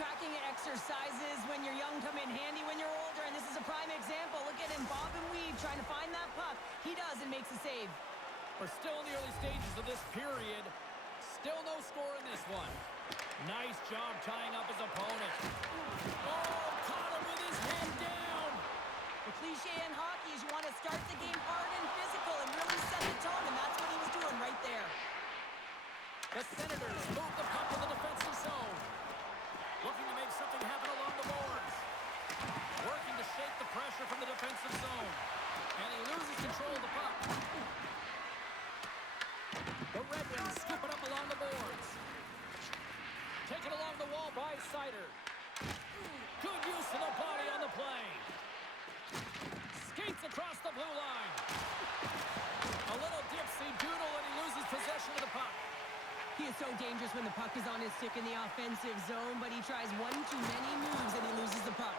tracking exercises when you're young come in handy when you're older, and this is a prime example. Look at him bob and weave trying to find that puck. He does and makes a save. We're still in the early stages of this period. Still no score in this one. Nice job tying up his opponent. Oh, caught him with his head down. The cliche in hockey is you want to start the game hard and physical and really set the tone, and that's what he was doing right there. The Senators move the puck in the defensive zone. Looking to make something happen along the boards. Working to shake the pressure from the defensive zone. And he loses control of the puck. The Red Wings scoop it up along the boards. Taken along the wall by Sider. Good use of the body on the play. Skates across the blue line. A little dipsy doodle and he loses possession of the puck. He is so dangerous when the puck is on his stick in the offensive zone, but he tries one too many moves and he loses the puck.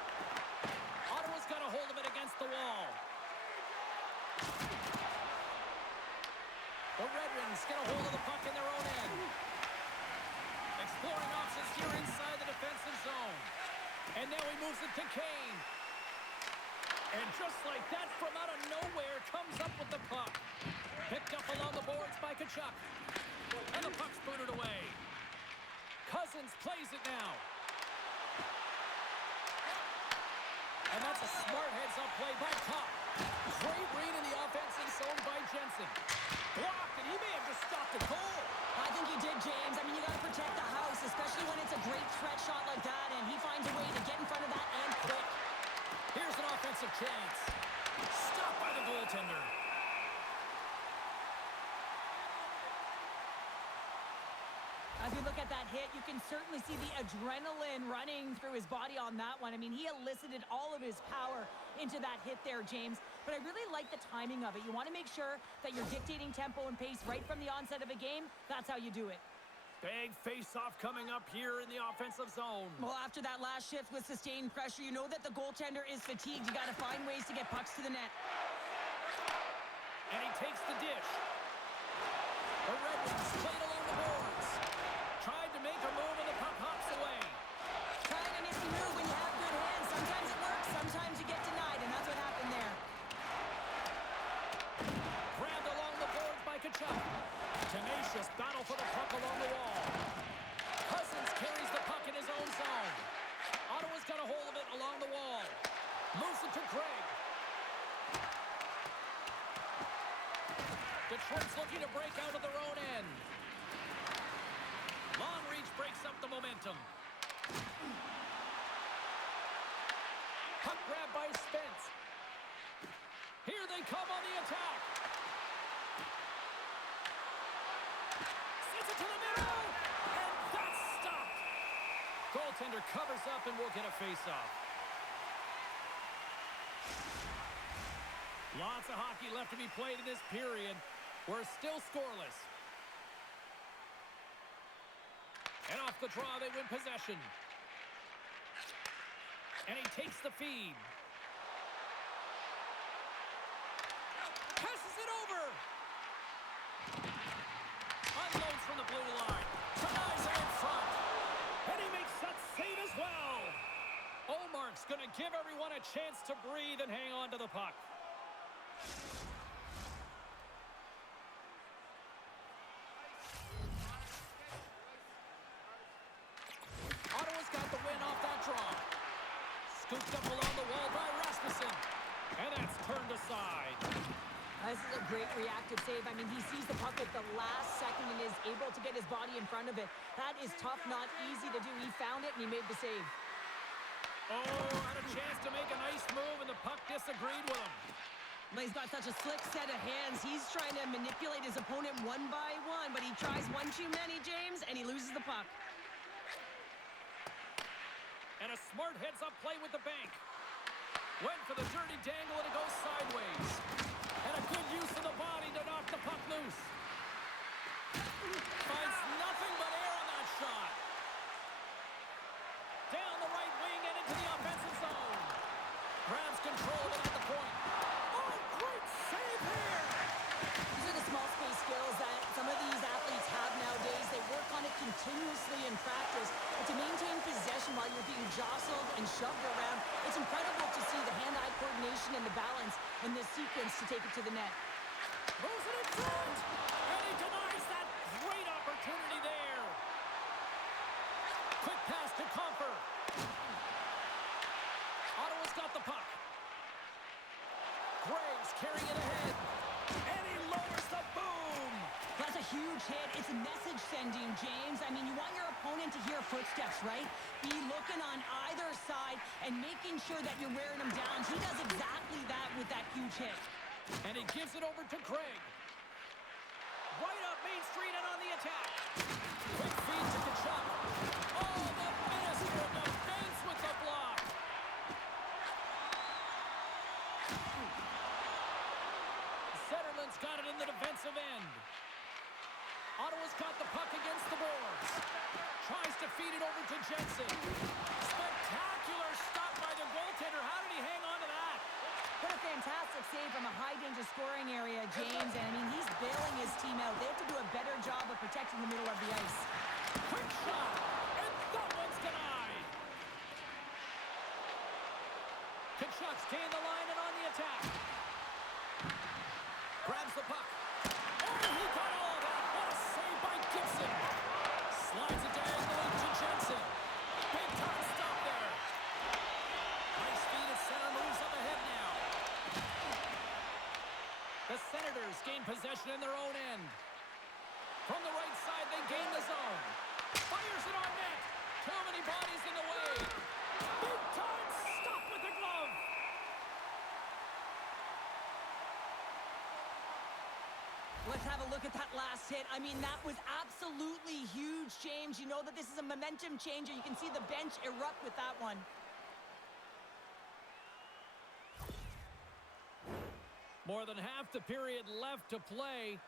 Ottawa's got a hold of it against the wall. The Red Wings get a hold of the puck in their own end. Exploring options here inside the defensive zone. And now he moves it to Kane. And just like that, from out of nowhere, comes up with the puck. Picked up along the boards by Tkachuk. And the puck's booted away. Cousins plays it now. And that's a smart heads-up play by Top. Great read in the offensive zone by Jensen. Blocked, and he may have just stopped the goal. I think he did, James. I mean, you got to protect the house, especially when it's a great threat shot like that, and he finds a way to get in front of that and quick. Here's an offensive chance. Stopped by the goaltender. As we look at that hit, you can certainly see the adrenaline running through his body on that one. I mean, he elicited all of his power into that hit there, James. But I really like the timing of it. You want to make sure that you're dictating tempo and pace right from the onset of a game. That's how you do it. Big face-off coming up here in the offensive zone. Well, after that last shift with sustained pressure, you know that the goaltender is fatigued. You got to find ways to get pucks to the net. And he takes the dish. The Red Wings played along the boards. Tried to make a move and the puck hops away. Trying a nifty move when you have good hands. Sometimes it works, sometimes you get denied, and that's what happened there. Grabbed along the boards by Tkachuk. Tenacious battle for the puck along the wall. Cousins carries the puck in his own zone. Ottawa's got a hold of it along the wall. Moves it to Craig. Detroit's looking to break out of their own end. Long reach breaks up the momentum. Puck grab by Spence. Here they come on the attack. Sends it to the middle. And that's stopped. Goaltender covers up and will get a face-off. Lots of hockey left to be played in this period. We're still scoreless. And off the draw, they win possession. And he takes the feed. Passes it over. Unloads from the blue line. Denies it in front. And he makes that save as well. Omark's going to give everyone a chance to breathe and hang on to the puck. Scooped up along the wall by Rasmussen. And that's turned aside. This is a great reactive save. I mean, he sees the puck at the last second and is able to get his body in front of it. That is tough, not easy to do. He found it and he made the save. Oh, had a chance to make a nice move and the puck disagreed with him. But he's got such a slick set of hands. He's trying to manipulate his opponent one by one, but he tries one too many, James, and he loses the puck. And a smart heads-up play with the bank. Went for the dirty dangle and it goes sideways. And a good use of the body to knock the puck loose. Finds nothing but air on that shot. Down the right wing and into the offensive zone. Grabs control of it at the point. Oh, great save here! These are the small space skills that some of these athletes have nowadays. They work on it continuously in practice. But to maintain possession while you're shoved around. It's incredible to see the hand-eye coordination and the balance in this sequence to take it to the net. Moves it in front, and he denies that great opportunity there. Quick pass to Comfer. Ottawa's got the puck. Graves carrying it ahead, and he lowers the boom. That's a huge hit. It's a message sending, James. I mean, you want your opponent to hear footsteps, right? Be looking on either side and making sure that you're wearing them down. He does exactly that with that huge hit. And he gives it over to Craig. Right up Main Street and on the attack. Quick feed to Kachuk. Oh, the minister of defense with the block. Zetterlund's got it in the defensive end. Ottawa's got the puck against the boards. Tries to feed it over to Jensen. Spectacular stop by the goaltender. How did he hang on to that? What a fantastic save from a high-danger scoring area, James. And, I mean, he's bailing his team out. They have to do a better job of protecting the middle of the ice. Quick shot, and that one's denied. Kachuk's gained the line and on the attack. Grabs the puck. Oh, he got all of that. What a save by Gibson. Slides it diagonally to Jensen. Big time stop there. Nice feed at center, moves up ahead now. The Senators gain possession in their own end. From the right side, they gain the zone. Fires it on net. Too many bodies in the way. Big time stop with the glove. Let's have a look at that last hit. I mean, that was absolutely huge, James. You know that this is a momentum changer. You can see the bench erupt with that one. More than half the period left to play.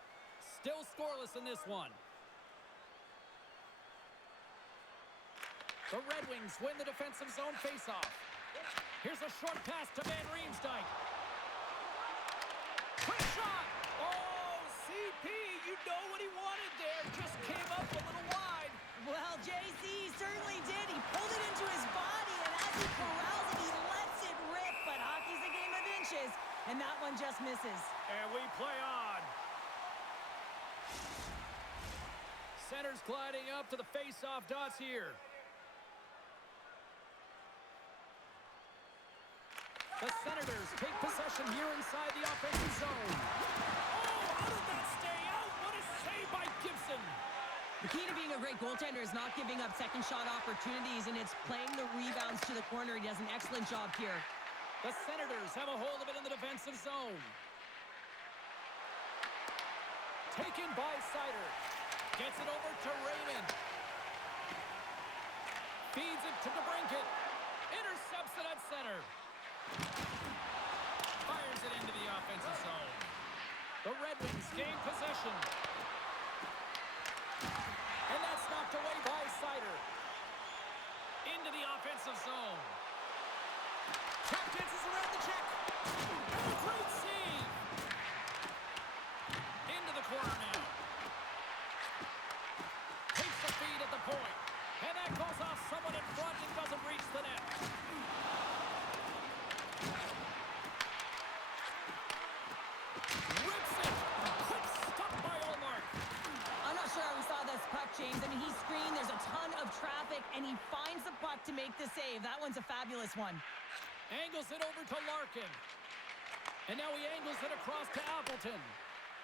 Still scoreless in this one. The Red Wings win the defensive zone faceoff. Here's a short pass to Van Riemsdyk. Quick shot! Oh, CP, you know what he wanted there. Just came up a little wide. Well, JC certainly did. He pulled it into his body, and as he corrals it, he lets it rip. But hockey's a game of inches, and that one just misses. And we play on. Center's gliding up to the face-off dots here. The Senators take possession here inside the offensive zone. Oh, how did that stay out? What a save by Gibson. The key to being a great goaltender is not giving up second shot opportunities, and it's playing the rebounds to the corner. He does an excellent job here. The Senators have a hold of it in the defensive zone. Taken by Seider. Gets it over to Raymond. Feeds it to DeBrincat. Intercepts it at center. Fires it into the offensive zone. The Red Wings gain possession. And that's knocked away by Seider. Into the offensive zone. Tap dances around the check. And a great save. Into the corner now. Takes the feed at the point. And that goes off someone in front and doesn't reach the net. Rips it. Quick stop by Ullmark. I'm not sure how we saw this puck, James. I mean, he screened. There's a ton of traffic, and he finds the puck to make the save. That one's a fabulous one. Angles it over to Larkin. And now he angles it across to Appleton.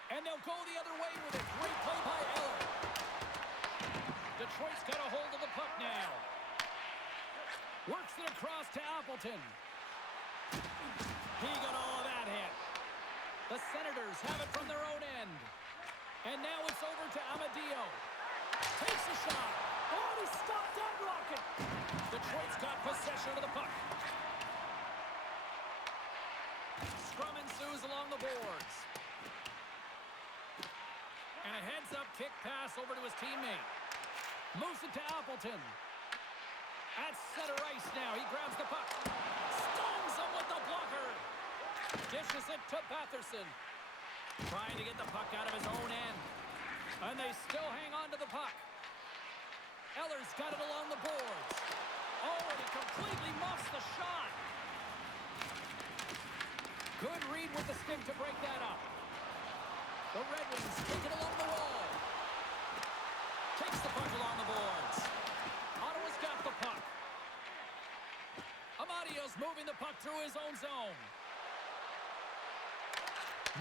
And they'll go the other way with it. Great play by Eller. Detroit's got a hold of the puck now. Works it across to Appleton. He got all of that hit. The Senators have it from their own end. And now it's over to Amadio. Takes a shot. Oh, he stopped that rocket. Detroit's got possession of the puck. Scrum ensues along the boards. And a heads-up kick pass over to his teammate. Moves it to Appleton. At center ice now. He grabs the puck. Stones him with the blocker. Dishes it to Batherson. Trying to get the puck out of his own end. And they still hang on to the puck. Eller's got it along the boards. Oh, and he completely muffs the shot. Good read with the stick to break that up. The Red Wings take it along the wall. Takes the puck along the boards. Ottawa's got the puck. Amadio's moving the puck through his own zone.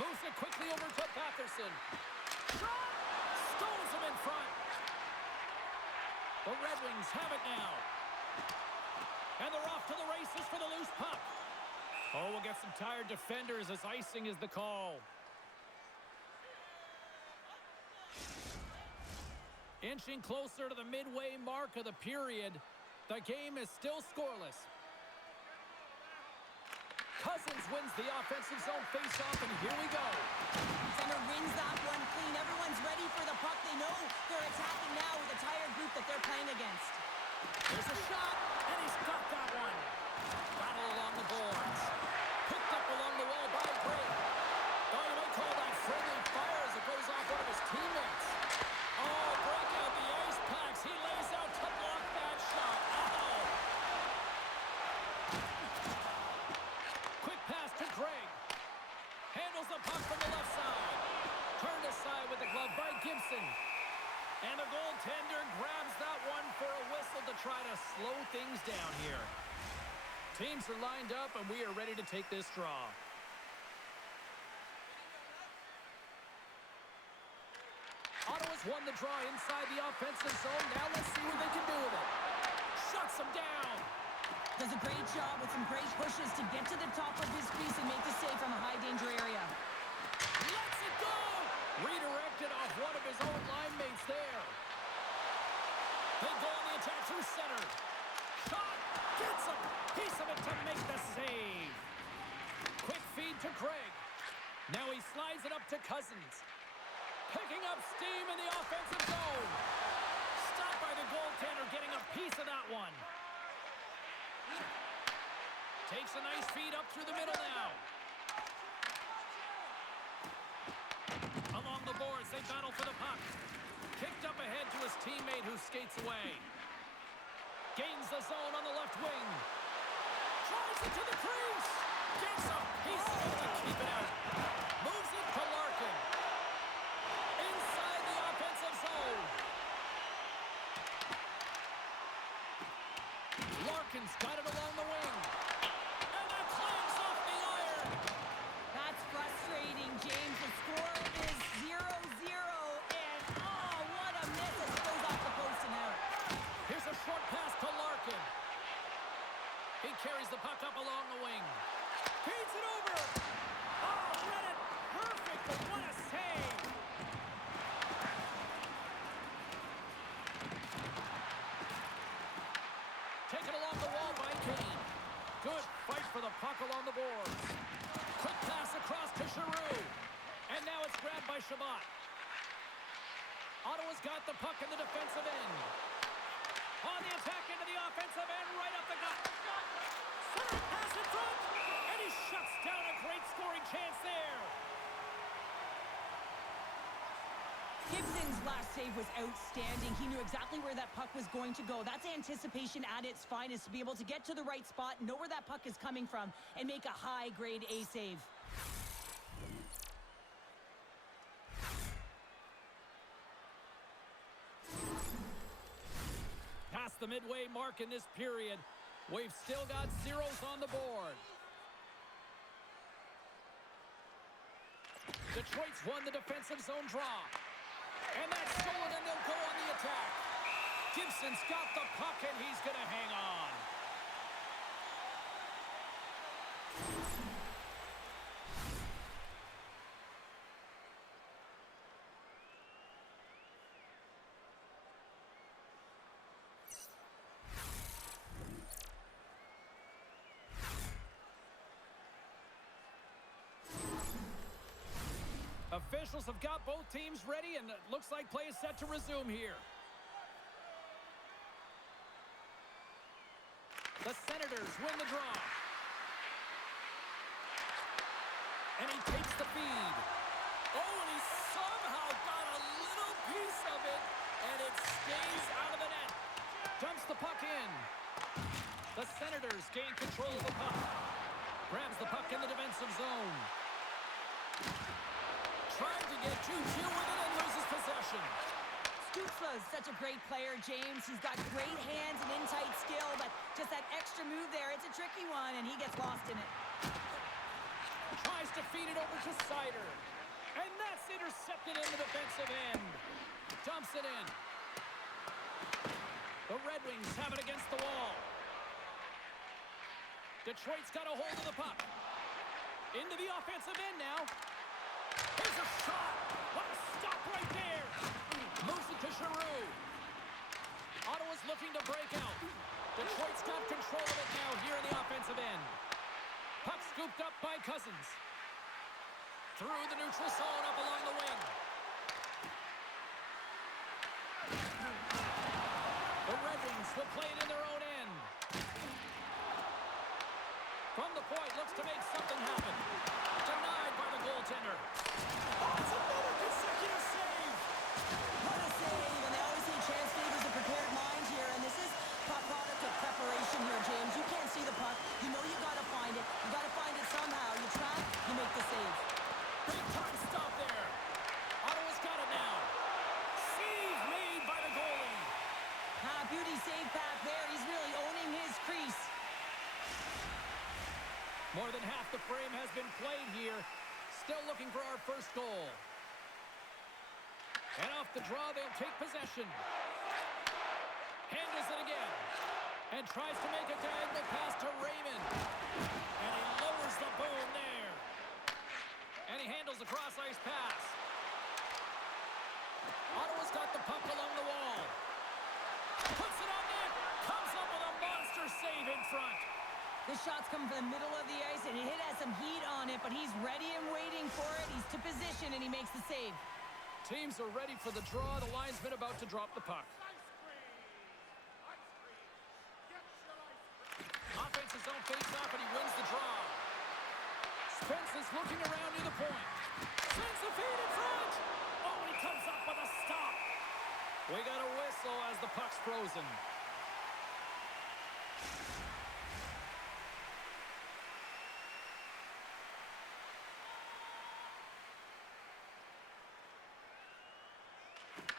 Moves it quickly over to Patterson. Shot! Stones him in front. The Red Wings have it now. And they're off to the races for the loose puck. Oh, we'll get some tired defenders as icing is the call. Inching closer to the midway mark of the period. The game is still scoreless. Cousins wins the offensive zone faceoff, and here we go. Center wins that one clean. Everyone's ready for the puck. They know they're attacking now with a tired group that they're playing against. There's a shot, and he's got that one. Battle along the boards. Picked up along the wall by Gray. Oh, you might call that friendly fire as it goes off one of his teammates. Oh, break out the ice packs. He lays out to block that shot. Uh-oh. Quick pass to Gray. Handles the puck from the left side. Turned aside with the glove by Gibson. And the goaltender grabs that one for a whistle to try to slow things down here. Teams are lined up, and we are ready to take this draw. Ottawa's won the draw inside the offensive zone. Now let's see what they can do with it. Shuts him down. Does a great job with some great pushes to get to the top of his crease and make the save from a high-danger area. Lets it go. Redirected off one of his own line mates there. They go on the attack through center. Shot. Gets him. Piece of it to make the save. Quick feed to Craig. Now he slides it up to Cousins. Picking up steam in the offensive zone. Stopped by the goaltender, getting a piece of that one. Takes a nice feed up through the middle now. Along the boards, they battle for the puck. Kicked up ahead to his teammate who skates away. Gains the zone on the left wing. Drives it to the crease. Gets a piece of it to keep it out. Moves it to Larkin. Inside the offensive zone. Larkin's got it along the wing. And that climbs off the iron. That's frustrating, James. The score is 0-0, and oh, what a miss as it goes off the post and out. Here's a short pass to Larkin. He carries the puck up along the wing. Feeds it over. Oh, read it perfect, but what a save. Taken along the wall by Kane. Good fight for the puck along the boards. Quick pass across to Giroux. And now it's grabbed by Shabbat. Ottawa's got the puck in the defensive end. On the attack into the offensive end, right up the gut. Center pass in front. And he shuts down a great scoring chance there. Gibson's last save was outstanding. He knew exactly where that puck was going to go. That's anticipation at its finest, to be able to get to the right spot, know where that puck is coming from, and make a high-grade A save. Past the midway mark in this period, we've still got zeros on the board. Detroit's won the defensive zone draw. And that's stolen, and they'll go on the attack. Gibson's got the puck, and he's going to hang on. Officials have got both teams ready, and it looks like play is set to resume here. The Senators win the draw. And he takes the feed. Oh, and he somehow got a little piece of it, and it stays out of the net. Dumps the puck in. The Senators gain control of the puck. Grabs the puck in the defensive zone. Trying to get too cute with it and loses possession. Stützle is such a great player, James. He's got great hands and in-tight skill, but just that extra move there, it's a tricky one, and he gets lost in it. Tries to feed it over to Sider. And that's intercepted in the defensive end. Dumps it in. The Red Wings have it against the wall. Detroit's got a hold of the puck. Into the offensive end now. Here's a shot. What a stop right there. Moves it to Giroux. Ottawa's looking to break out. Detroit's got control of it now here in the offensive end. Puck scooped up by Cousins. Through the neutral zone up along the wing. The Red Wings will play it in their own end. From the point, looks to make something happen. Denied by the goaltender. Oh, it's another consecutive save! What a save, and they always say chance favors a prepared mind here, and this is a product of preparation here, James. You can't see the puck. You know you got to find it. You got to find it somehow. You trap, you make the save. Big time stop there. Ottawa's got it now. Save made by the goalie. Beauty save back there. He's really owning his crease. More than half the frame has been played here. Still looking for our first goal. And off the draw, they'll take possession. Handles it again. And tries to make a diagonal pass to Raymond. And he lowers the boom there. And he handles the cross-ice pass. Ottawa's got the puck along the wall. Puts it on net. Comes up with a monster save in front. The shot's coming from the middle of the ice, and it has some heat on it, but he's ready and waiting for it. He's to position, and he makes the save. Teams are ready for the draw. The linesman about to drop the puck. Offensive zone fakes off, and he wins the draw. Spence is looking around near the point. Sends the feed in front. Oh, and he comes up with a stop. We got a whistle as the puck's frozen.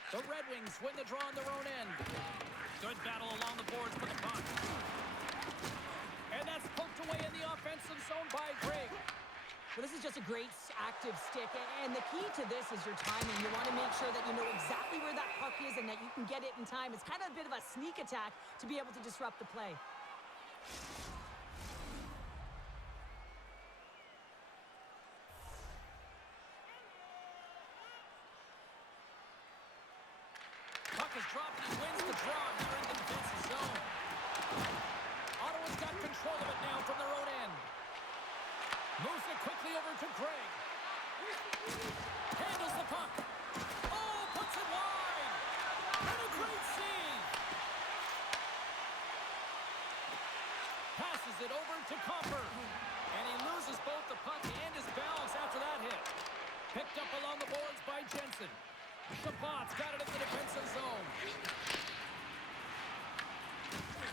The Red Wings win the draw on their own end. Good battle along the boards for the puck. And that's poked away in the offensive zone by Greg. Well, this is just a great active stick, and the key to this is your timing. You want to make sure that you know exactly where that puck is and that you can get it in time. It's kind of a bit of a sneak attack to be able to disrupt the play. Puck is dropped and he wins the draw here in the defensive zone. Ottawa's got control of it now from their own end. Moves it quickly over to Greg. Handles the puck. Oh, puts it wide. And a great save. Passes it over to Comper. And he loses both the puck and his balance after that hit. Picked up along the boards by Jensen. Chabot's got it in the defensive zone.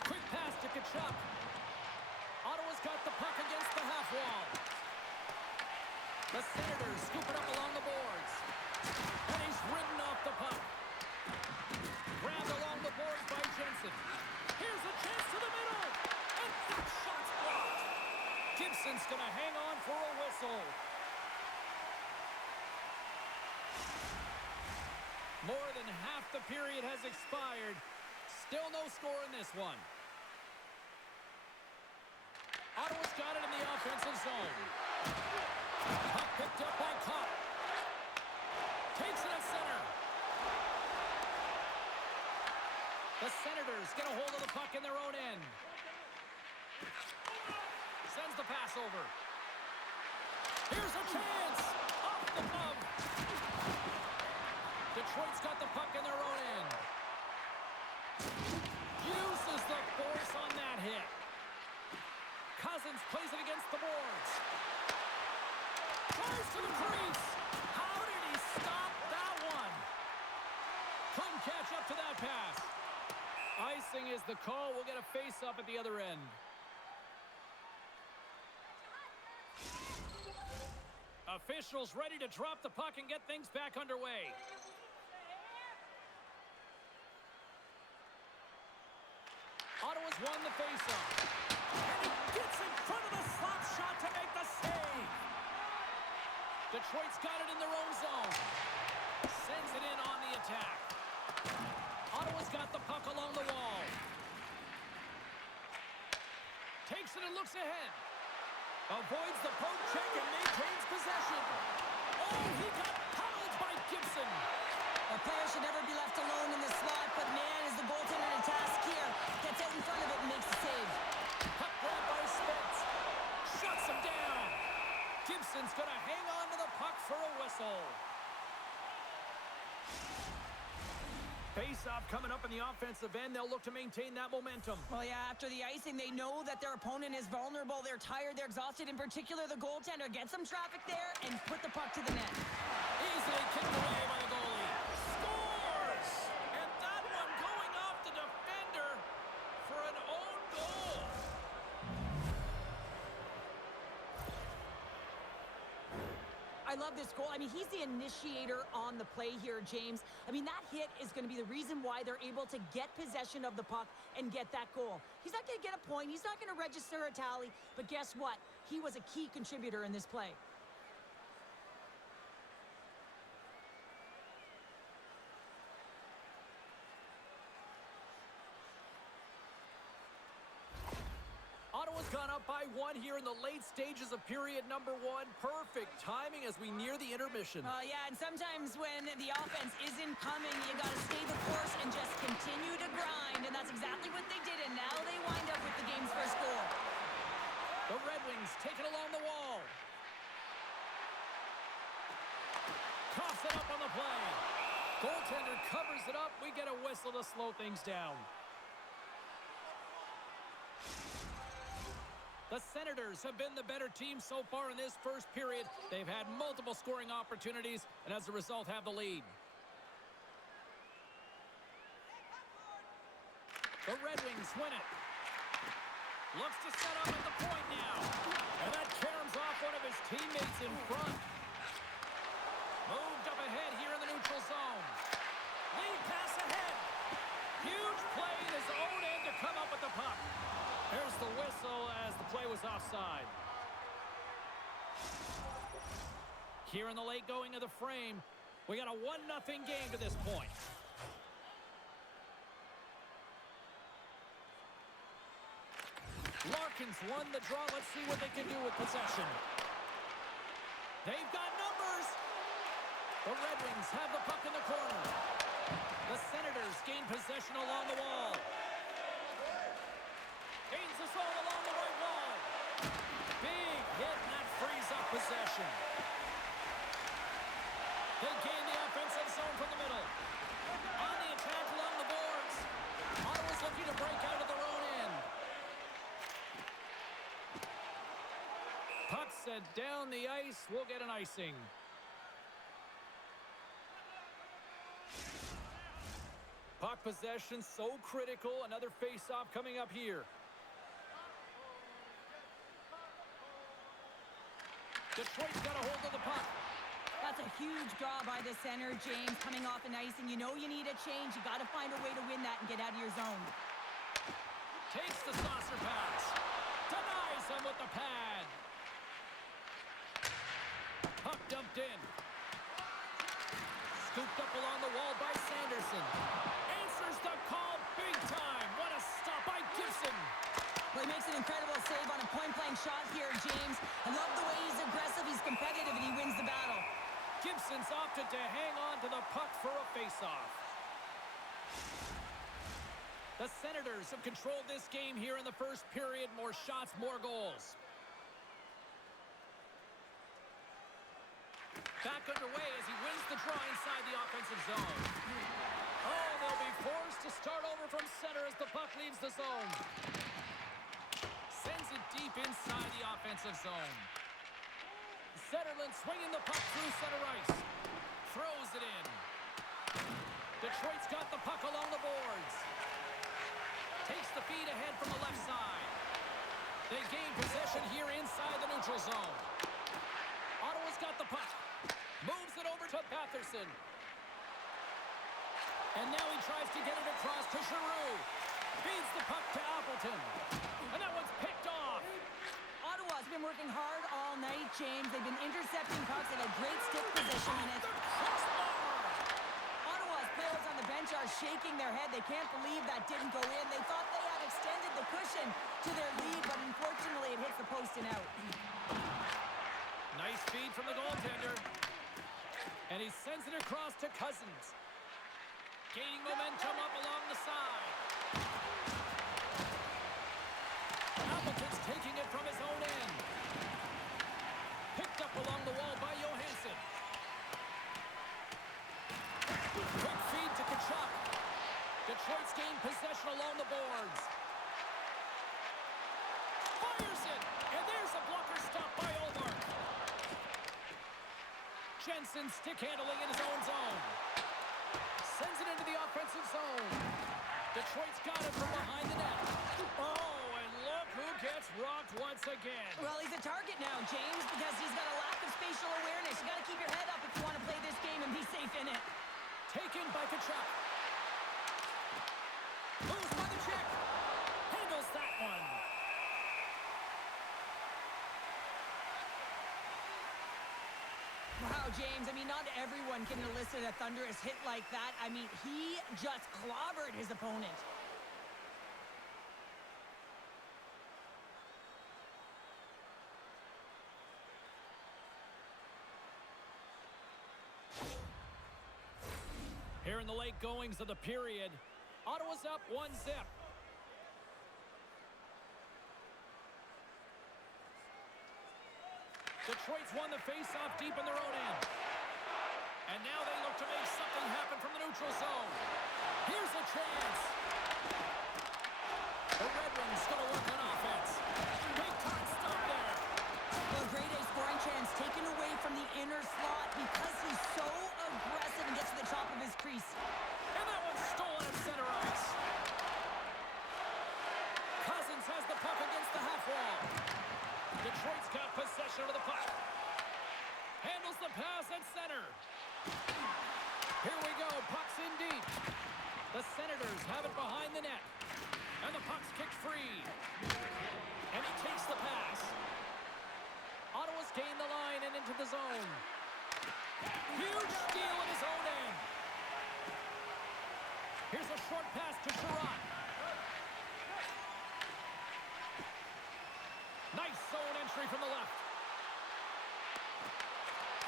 Quick pass to Tkachuk. Ottawa's got the puck against the half wall. The Senators scoop it up along the boards. And he's ridden off the puck. Grabbed along the boards by Jensen. Here's a chance to the middle. And that shot's blocked. Gibson's going to hang on for a whistle. More than half the period has expired. Still no score in this one. Ottawa's got it in the offensive zone. Puck picked up by Kopp. Takes it at center. The Senators get a hold of the puck in their own end. Sends the pass over. Here's a chance. Off the glove. Detroit's got the puck in their own end. Uses the force on that hit. Cousins plays it against the boards. Tries to the crease. How did he stop that one? Couldn't catch up to that pass. Ice Icing is the call. We'll get a face-off at the other end. Officials ready to drop the puck and get things back underway. Ottawa's won the face-off. And he gets in front of the slap shot to make the save. Detroit's got it in their own zone. Sends it in on the attack. Ottawa's got the puck along the wall. Takes it and looks ahead. Avoids the poke check and maintains possession. Oh, he got pummeled by Gibson. A player should never be left alone in the slot, but man, is the goaltender in a task here. Gets out in front of it and makes the save. Puck grab by Spence. Shuts him down. Gibson's going to hang on to the puck for a whistle. Face-off coming up in the offensive end. They'll look to maintain that momentum. Well, yeah, after the icing, they know that their opponent is vulnerable. They're tired. They're exhausted. In particular, the goaltender gets some traffic there and put the puck to the net. Easily kicked away by the goalie. Scores! And that one going off the defender for an own goal. I love this goal. I mean, he's the initiator on the play here, James. I mean, that hit is going to be the reason why they're able to get possession of the puck and get that goal. He's not going to get a point. He's not going to register a tally. But guess what? He was a key contributor in this play. Ottawa's gone up by one here in the late stages of period number one. Perfect timing as we near the intermission. Yeah, and sometimes when the offense isn't coming, you got to stay the course and just continue to grind. And that's exactly what they did, and now they wind up with the game's first goal. The Red Wings take it along the wall. Coughs it up on the play. Goaltender covers it up. We get a whistle to slow things down. The Senators have been the better team so far in this first period. They've had multiple scoring opportunities, and as a result, have the lead. The Red Wings win it. Looks to set up at the point now. And that caroms off one of his teammates in front. Moved up ahead here in the neutral zone. Lead pass ahead. Huge play in his own end to come up with the puck. There's the whistle as the play was offside. Here in the late going of the frame, we got a 1-0 game to this point. Larkin's won the draw. Let's see what they can do with possession. They've got numbers. The Red Wings have the puck in the corner. The Senators gain possession along the wall. Gains the zone along the right wall. Big hit, and that frees up possession. They gain the offensive zone from the middle. On the attack along the boards. Ottawa's looking to break out of their own end. Puck set down the ice. We'll get an icing. Puck possession so critical. Another face-off coming up here. Detroit's got a hold of the puck. That's a huge draw by the center, James, coming off an icing. You know you need a change. You got to find a way to win that and get out of your zone. Takes the saucer pass. Denies him with the pad. Puck dumped in. Scooped up along the wall by Sanderson. Answers the call big time. What a stop by Gibson. Well, he makes an incredible save on a point-blank shot here, James. I love the way he's aggressive, he's competitive, and he wins the battle. Gibson's opted to hang on to the puck for a face-off. The Senators have controlled this game here in the first period. More shots, more goals. Back underway as he wins the draw inside the offensive zone. Oh, they'll be forced to start over from center as the puck leaves the zone. Sends it deep inside the offensive zone. Zetterlund swinging the puck through center ice. Throws it in. Detroit's got the puck along the boards. speed ahead from the left side. They gain possession here inside the neutral zone. Ottawa's got the puck. Moves it over to Patterson. And now he tries to get it across to Giroux. Feeds the puck to Appleton. And that one's picked off. Ottawa's been working hard all night, James. They've been intercepting pucks. They've had great stick position in it. Ottawa's players on the bench are shaking their head. They can't believe that didn't go in. They thought they had extended the cushion to their lead, but unfortunately it hits the post and out. Nice feed from the goaltender. And he sends it across to Cousins. Gaining momentum up along the side. Appleton's taking it from his own end. Picked up along the wall by Johansson. Quick feed to Kachuk. Detroit's gained possession along the boards. Fires it! And there's a blocker stop by Olmark. Jensen stick handling in his own zone. Sends it into the offensive zone. Detroit's got it from behind the net. Oh, and look who gets rocked once again. Well, he's a target now, James, because he's got a lack of spatial awareness. You got to keep your head up if you want to play this game and be safe in it. Taken by Kachuk. Moves by the check. Handles that one. Wow, James, I mean, not everyone can elicit a thunderous hit like that. I mean, he just clobbered his opponent. Here in the late goings of the period, Ottawa's up 1-0. Detroit's won the face-off deep in their own end. And now they look to make something happen from the neutral zone. Here's a chance. The Red Wings going to work on offense. Big time stop there. Well, great A scoring chance taken away from the inner slot because he's so aggressive and gets to the top of his crease. And that one's stolen at center ice. Cousins has the puck against the half wall. Detroit's got possession of the puck. Handles the pass at center. Here we go. Puck's in deep. The Senators have it behind the net. And the puck's kicked free. And he takes the pass. Ottawa's gained the line and into the zone. Huge steal in his own end. Here's a short pass to Sherratt. Nice zone entry from the left.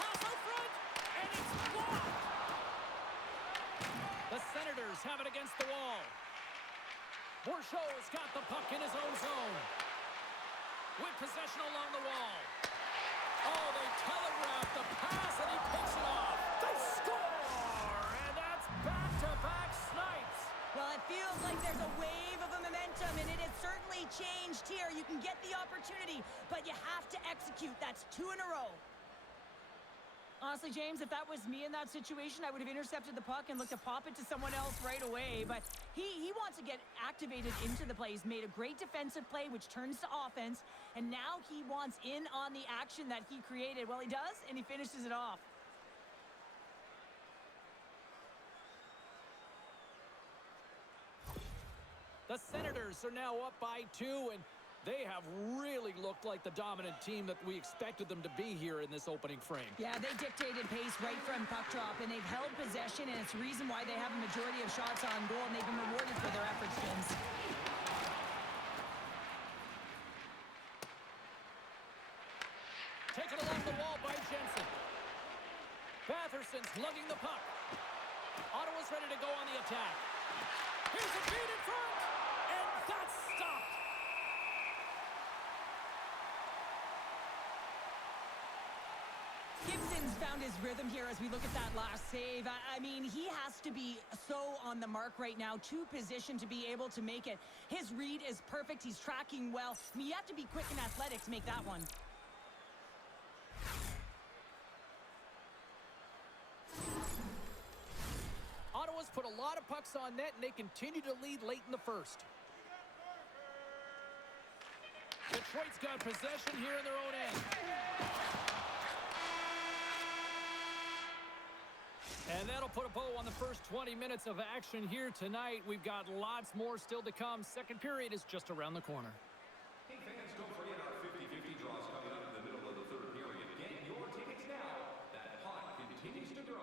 Pass out front, and it's blocked. The Senators have it against the wall. Bourchot's got the puck in his own zone. With possession along the wall. Oh, they telegraphed the pass, and he picks it off. They score! And that's back-to-back snipes. Well, it feels like there's a wave of a momentum, and it has certainly changed here. You can get the opportunity, but you have to execute. That's 2 in a row. Honestly, James, if that was me in that situation, I would have intercepted the puck and looked to pop it to someone else right away. But he wants to get activated into the play. He's made a great defensive play, which turns to offense. And now he wants in on the action that he created. Well, he does, and he finishes it off. The Senators are now up by 2, and they have really looked like the dominant team that we expected them to be here in this opening frame. Yeah, they dictated pace right from puck drop, and they've held possession, and it's the reason why they have a majority of shots on goal, and they've been rewarded for their efforts, James. Taken along the wall by Jensen. Batherson's lugging the puck. Ottawa's ready to go on the attack. Here's a feed in front, and that's stopped. Gibson's found his rhythm here as we look at that last save. I mean, he has to be so on the mark right now, to position to be able to make it. His read is perfect. He's tracking well. I mean, you have to be quick and athletic to make that one. Ottawa's put a lot of pucks on net, and they continue to lead late in the first. Detroit's got possession here in their own end. And that'll put a bow on the first 20 minutes of action here tonight. We've got lots more still to come. Second period is just around the corner. Hey fans, don't forget our 50-50 draws coming up in the middle of the third period. Get your tickets now. That pot continues to grow.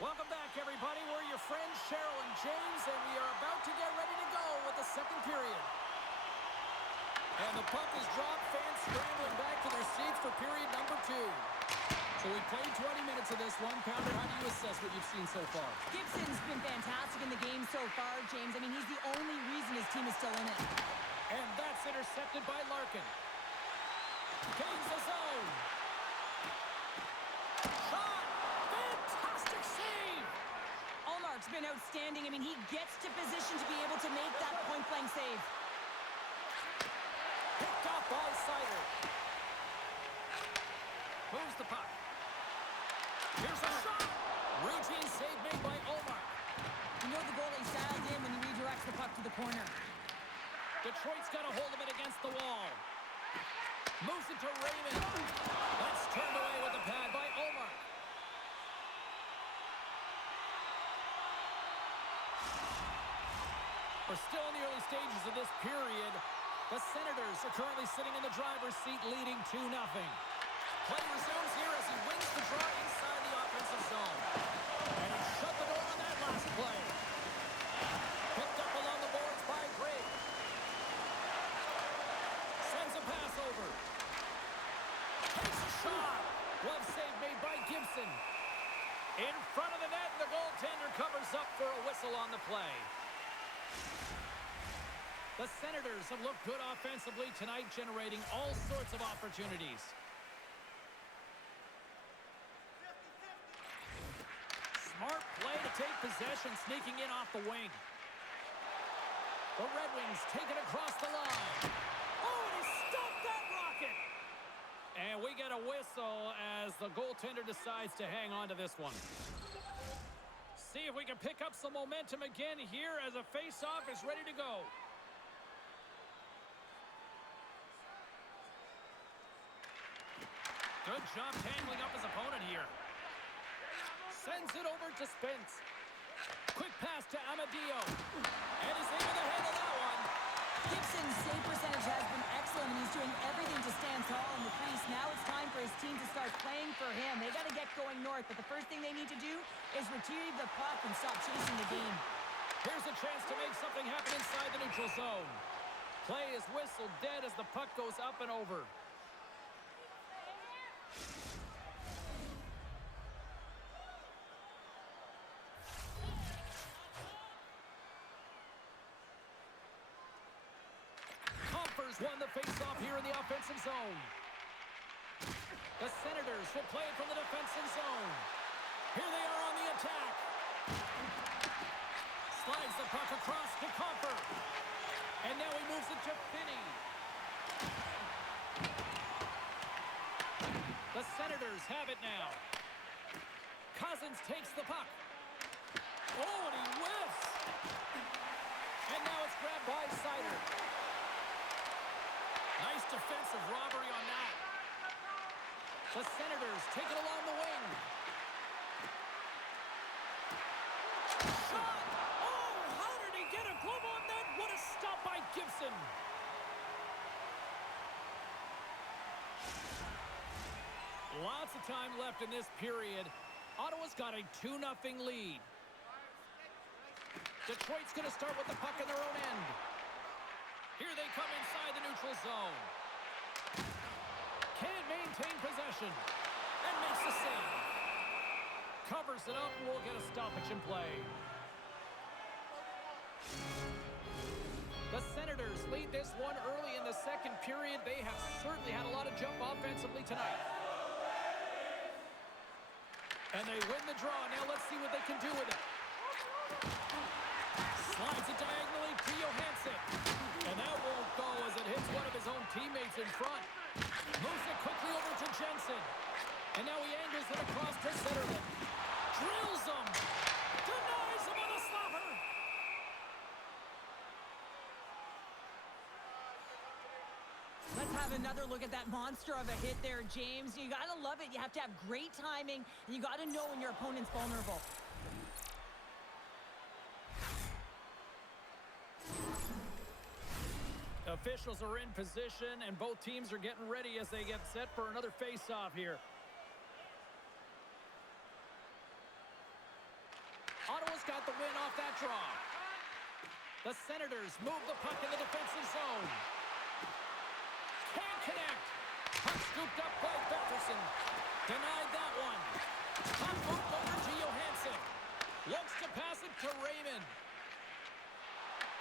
Welcome back, everybody. We're your friends, Cheryl and James, and we are about to get ready to go the second period. And the puck is dropped. Fans scrambling back to their seats for period number 2. So we played 20 minutes of this one. Pounder, how do you assess what you've seen so far? Gibson's been fantastic in the game so far, James. I mean, he's the only reason his team is still in it. And that's intercepted by Larkin. Gains the zone. Shot! Fantastic save! Allmark's been outstanding. I mean, he gets to position to be able to make that point-blank save. Picked off by Sider. Moves the puck. Here's a shot. Routine save made by Omar. You know the goalie styles in when he redirects the puck to the corner. Detroit's got a hold of it against the wall. Moves it to Raymond. That's turned away with the pad by Omar. We're still in the early stages of this period. The Senators are currently sitting in the driver's seat, leading 2-0. Play resumes here as he wins the draw inside the offensive zone. And he shut the door on that last play. Picked up along the boards by Gray. Sends a pass over. Takes a shot. Glove save made by Gibson. In front of the net, the goaltender covers up for a whistle on the play. The Senators have looked good offensively tonight, generating all sorts of opportunities. Smart play to take possession, sneaking in off the wing. The Red Wings take it across the line. Oh, and he stopped that rocket! And we get a whistle as the goaltender decides to hang on to this one. See if we can pick up some momentum again here as a face-off is ready to go. Good job tangling up his opponent here. Sends it over to Spence. Quick pass to Amadio. And he's able to handle that one. Gibson's save percentage has been excellent, and he's doing everything to stand tall in the crease. Now it's time for his team to start playing for him. They got to get going north, but the first thing they need to do is retrieve the puck and stop chasing the game. Here's a chance to make something happen inside the neutral zone. Play is whistled dead as the puck goes up and over. Won the faceoff here in the offensive zone. The Senators will play it from the defensive zone. Here they are on the attack. Slides the puck across to Comfer. And now he moves it to Finney. The Senators have it now. Cousins takes the puck. Oh, and he whiffs. And now it's grabbed by Sider. Nice defensive robbery on that. The Senators take it along the wing. Shot! Oh, how did he get a glove on that? What a stop by Gibson. Lots of time left in this period. Ottawa's got a 2-0 lead. Detroit's going to start with the puck in their own end. Here they come inside the neutral zone. Can't maintain possession. And makes the save. Covers it up and we'll get a stoppage in play. The Senators lead this one early in the second period. They have certainly had a lot of jump offensively tonight. And they win the draw. Now let's see what they can do with it. Slides it diagonally to Johansson. And that won't go as it hits one of his own teammates in front. Moves it quickly over to Jensen. And now he angles it across to Zetterman. Drills him. Denies him on a slapper. Let's have another look at that monster of a hit there, James. You got to love it. You have to have great timing, and you got to know when your opponent's vulnerable. Officials are in position, and both teams are getting ready as they get set for another face-off here. Ottawa's got the win off that draw. The Senators move the puck in the defensive zone. Can't connect. Puck scooped up by Betherson. Denied that one. Puck moved over to Johansson. Looks to pass it to Raymond.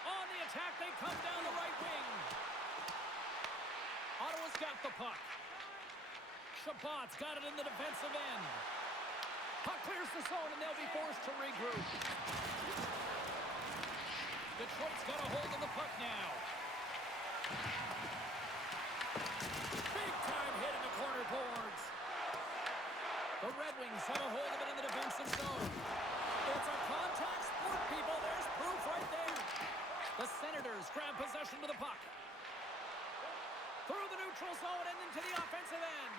On the attack, they come down the right wing. Ottawa's got the puck. Chabot's got it in the defensive end. Puck clears the zone, and they'll be forced to regroup. Detroit's got a hold of the puck now. Big-time hit in the corner boards. The Red Wings have a hold of it in the defensive zone. It's a contact sport, people. There's proof right there. The Senators grab possession of the puck. Through the neutral zone and into the offensive end.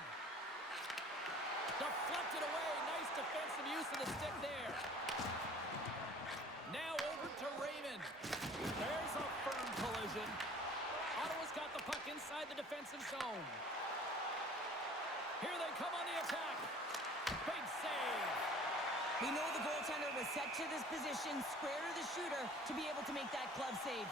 Deflected away. Nice defensive use of the stick there. Now over to Raymond. There's a firm collision. Ottawa's got the puck inside the defensive zone. Here they come on the attack. Big save. We know the goaltender was set to this position, square to the shooter, to be able to make that glove save.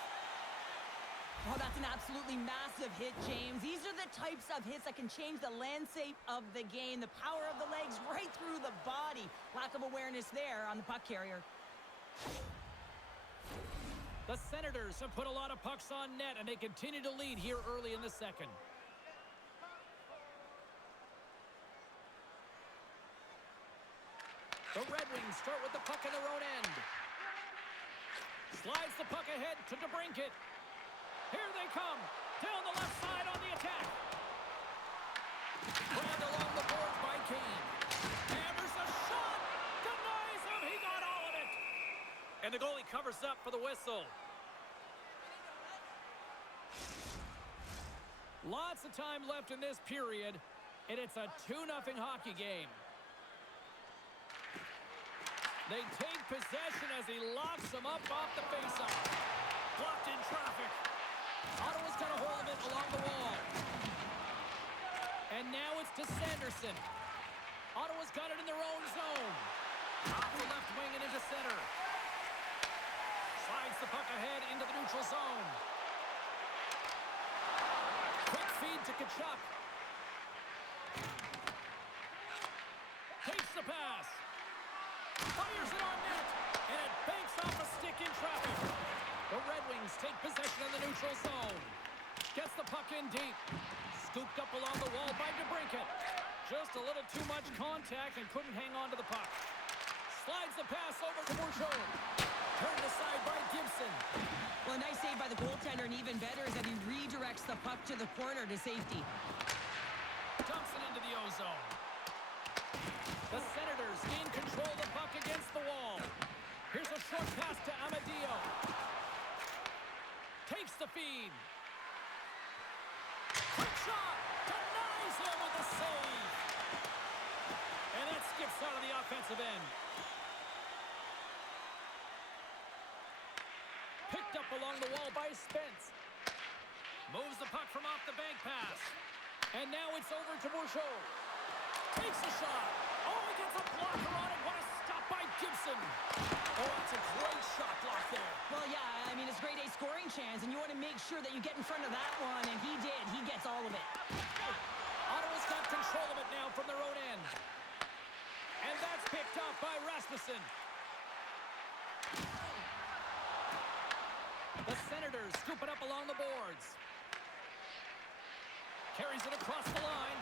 Oh, that's an absolutely massive hit, James. These are the types of hits that can change the landscape of the game. The power of the legs right through the body. Lack of awareness there on the puck carrier. The Senators have put a lot of pucks on net, and they continue to lead here early in the second. The Red Wings start with the puck in their own end. Slides the puck ahead to DeBrincat. Here they come. Down the left side on the attack. Grabbed along the boards by Kane. Hammers a shot. Denies him. He got all of it. And the goalie covers up for the whistle. Lots of time left in this period, and it's a 2-0 hockey game. They take possession as he locks him up off the faceoff. Blocked in traffic. Ottawa's got a hold of it along the wall. And now it's to Sanderson. Ottawa's got it in their own zone. Off the left wing and into center. Slides the puck ahead into the neutral zone. Quick feed to Tkachuk. Takes the pass. Fires it on net. And it banks off a stick in traffic. The Red Wings take possession of the neutral zone. Gets the puck in deep. Scooped up along the wall by DeBrincat. Just a little too much contact and couldn't hang on to the puck. Slides the pass over to Bourgeau. Turned aside by Gibson. Well, a nice save by the goaltender, and even better is that he redirects the puck to the corner to safety. Dumps it into the O-zone. The Senators gain control of the puck against the wall. Here's a short pass to Amadio. Takes the feed. Quick shot. Denies him with a save. And that skips out of the offensive end. Picked up along the wall by Spence. Moves the puck from off the bank pass. And now it's over to Bourgeau. Takes a shot. Oh, he gets a blocker on it. What a stop by Gibson. Oh, that's a great shot block there. Well, yeah, I mean, it's a grade A scoring chance, and you want to make sure that you get in front of that one, and he did. He gets all of it. Ottawa's got control of it now from their own end. And that's picked up by Rasmussen. The Senators scoop it up along the boards. Carries it across the line.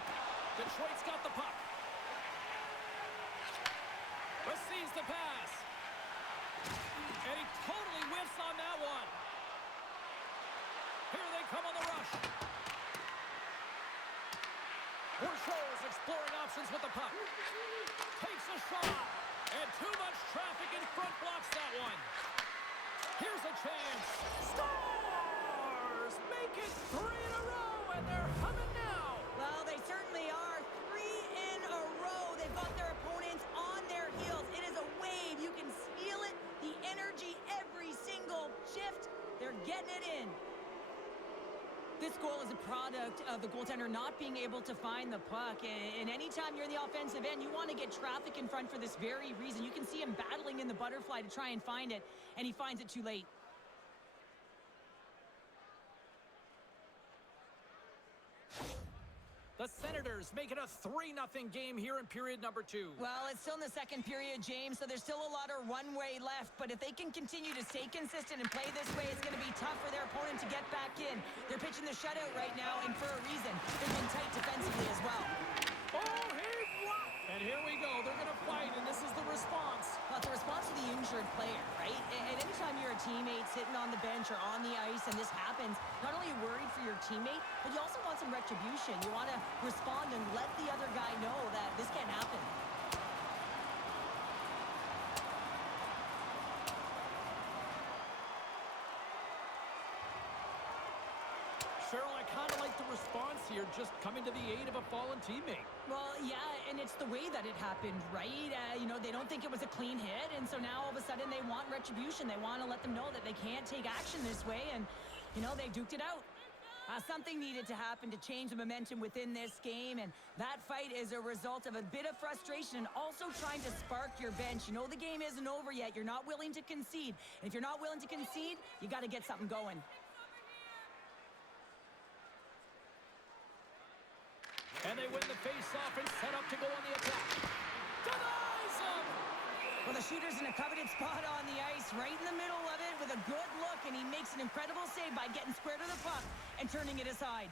Detroit's got the puck. Receives the pass. And he totally whiffs on that one. Here they come on the rush. Bourgeau is exploring options with the puck. Takes a shot. And too much traffic in front blocks that one. Here's a chance. Stars make it 3 in a row, and they're humming now. Well, they certainly are. 3 in a row. They've got their opponents on their heels. It is a wave. You can feel it. The energy every single shift. They're getting it in. This goal is a product of the goaltender not being able to find the puck. And anytime you're in the offensive end, you want to get traffic in front for this very reason. You can see him battling in the butterfly to try and find it, and he finds it too late. The Senators make it a 3-0 game here in period number 2. Well, it's still in the second period, James, so there's still a lot of runway left. But if they can continue to stay consistent and play this way, it's going to be tough for their opponent to get back in. They're pitching the shutout right now, and for a reason. They've been tight defensively as well. Oh, he rocked! And here we go. They're going to fight, and this is the response. Well, it's a response to the injured player, right? And anytime you're a teammate sitting on the bench or on the ice and this happens, not only are you worried for your teammate, but you also want some retribution. You want to respond and let the other guy know that this can't happen. Cheryl, I kind of like the response here, just coming to the aid of a fallen teammate. Well, yeah, and it's the way that it happened, right? They don't think it was a clean hit, and so now all of a sudden they want retribution. They want to let them know that they can't take action this way, and, they duked it out. Something needed to happen to change the momentum within this game, and that fight is a result of a bit of frustration and also trying to spark your bench. The game isn't over yet. You're not willing to concede. And if you're not willing to concede, you got to get something going. And they win the face-off and set up to go on the attack. Denies him! Well, the shooter's in a coveted spot on the ice, right in the middle of it with a good look, and he makes an incredible save by getting square to the puck and turning it aside.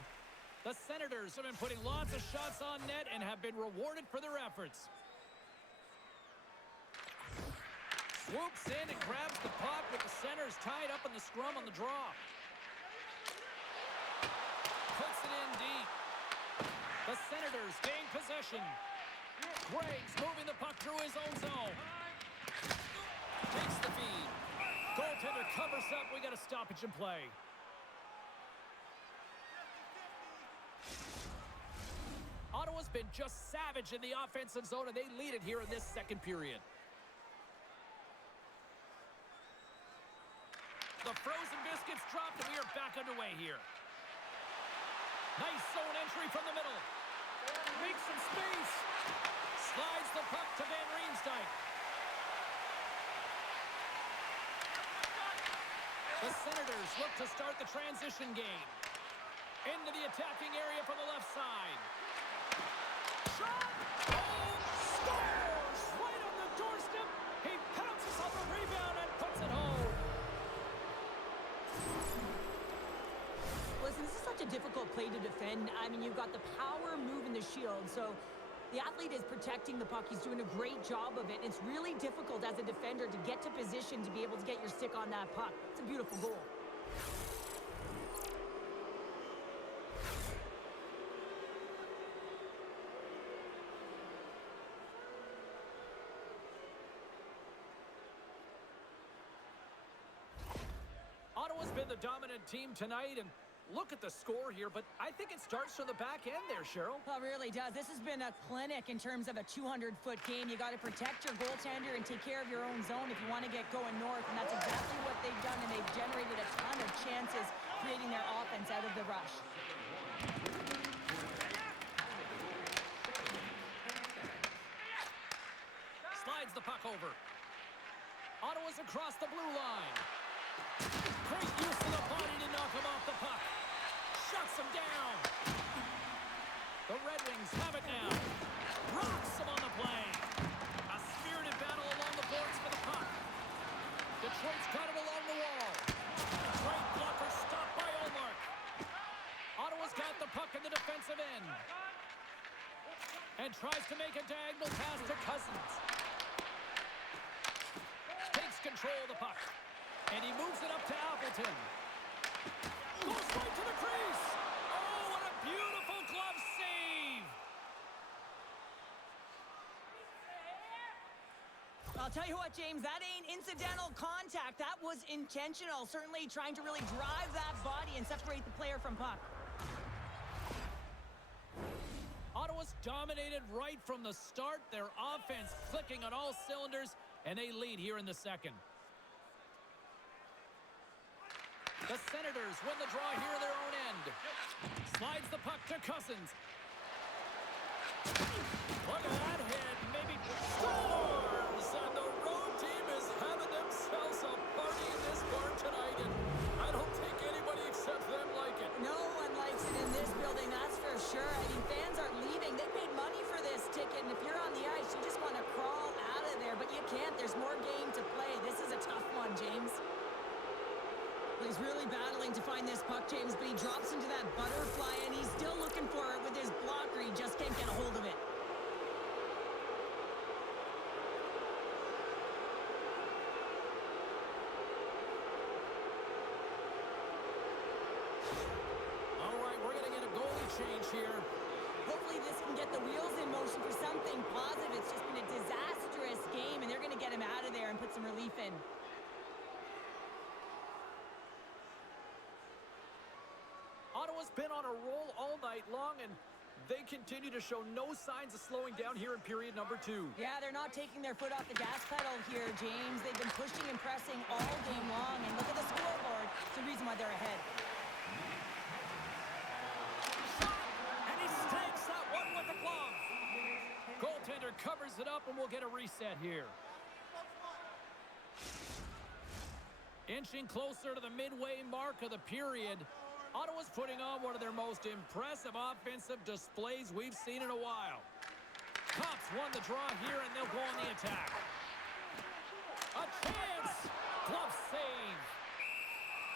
The Senators have been putting lots of shots on net and have been rewarded for their efforts. Swoops in and grabs the puck with the Senators tied up in the scrum on the draw. Puts it in deep. The Senators gain possession. Greg's moving the puck through his own zone. Takes the feed. Goaltender covers up. We got a stoppage in play. Ottawa's been just savage in the offensive zone, and they lead it here in this second period. The frozen biscuits dropped, and we are back underway here. Nice zone entry from the middle. Makes some space. Slides the puck to Van Riemsdyk. The Senators look to start the transition game. Into the attacking area from the left side. Shot! Oh, scores! Right on the doorstep. He pounces on the rebound and puts it home. Listen, this is such a difficult play to defend. You've got the power moving the shield, so the athlete is protecting the puck. He's doing a great job of it. It's really difficult as a defender to get to position to be able to get your stick on that puck. It's a beautiful goal. Ottawa's been the dominant team tonight, and look at the score here, but I think it starts from the back end there, Cheryl. Well, it really does. This has been a clinic in terms of a 200-foot game. You got to protect your goaltender and take care of your own zone if you want to get going north, and that's exactly what they've done, and they've generated a ton of chances creating their offense out of the rush. Slides the puck over. Ottawa's across the blue line. Great use of the body to knock him off the puck. Shuts him down. The Red Wings have it now. Rocks him on the play. A spirited battle along the boards for the puck. Detroit's got it along the wall. Great blocker stopped by Olmark. Ottawa's got the puck in the defensive end. And tries to make a diagonal pass to Cousins. Takes control of the puck. And he moves it up to Appleton. Goes right to the crease. Oh, what a beautiful glove save. I'll tell you what, James, that ain't incidental contact. That was intentional, certainly trying to really drive that body and separate the player from puck. Ottawa's dominated right from the start. Their offense clicking on all cylinders, and they lead here in the second. The Senators win the draw here at their own end. Slides the puck to Cousins. Look at that hit. Maybe scores! And the road team is having themselves a party in this bar tonight. And I don't think anybody except them like it. No one likes it in this building, that's for sure. Fans He's really battling to find this puck, James, but he drops into that butterfly, and he's still looking for it with his blocker. He just can't get a hold of it. All right, we're going to get a goalie change here. Hopefully this can get the wheels in motion for something positive. It's just been a disastrous game, and they're going to get him out of there and put some relief in. Ottawa's been on a roll all night long, and they continue to show no signs of slowing down here in period number 2. Yeah, they're not taking their foot off the gas pedal here, James. They've been pushing and pressing all game long, and look at the scoreboard. It's the reason why they're ahead. And he stakes that one with the glove. Goaltender covers it up, and we'll get a reset here. Inching closer to the midway mark of the period, Ottawa's putting on one of their most impressive offensive displays we've seen in a while. Cops won the draw here, and they'll go on the attack. A chance! Glove save.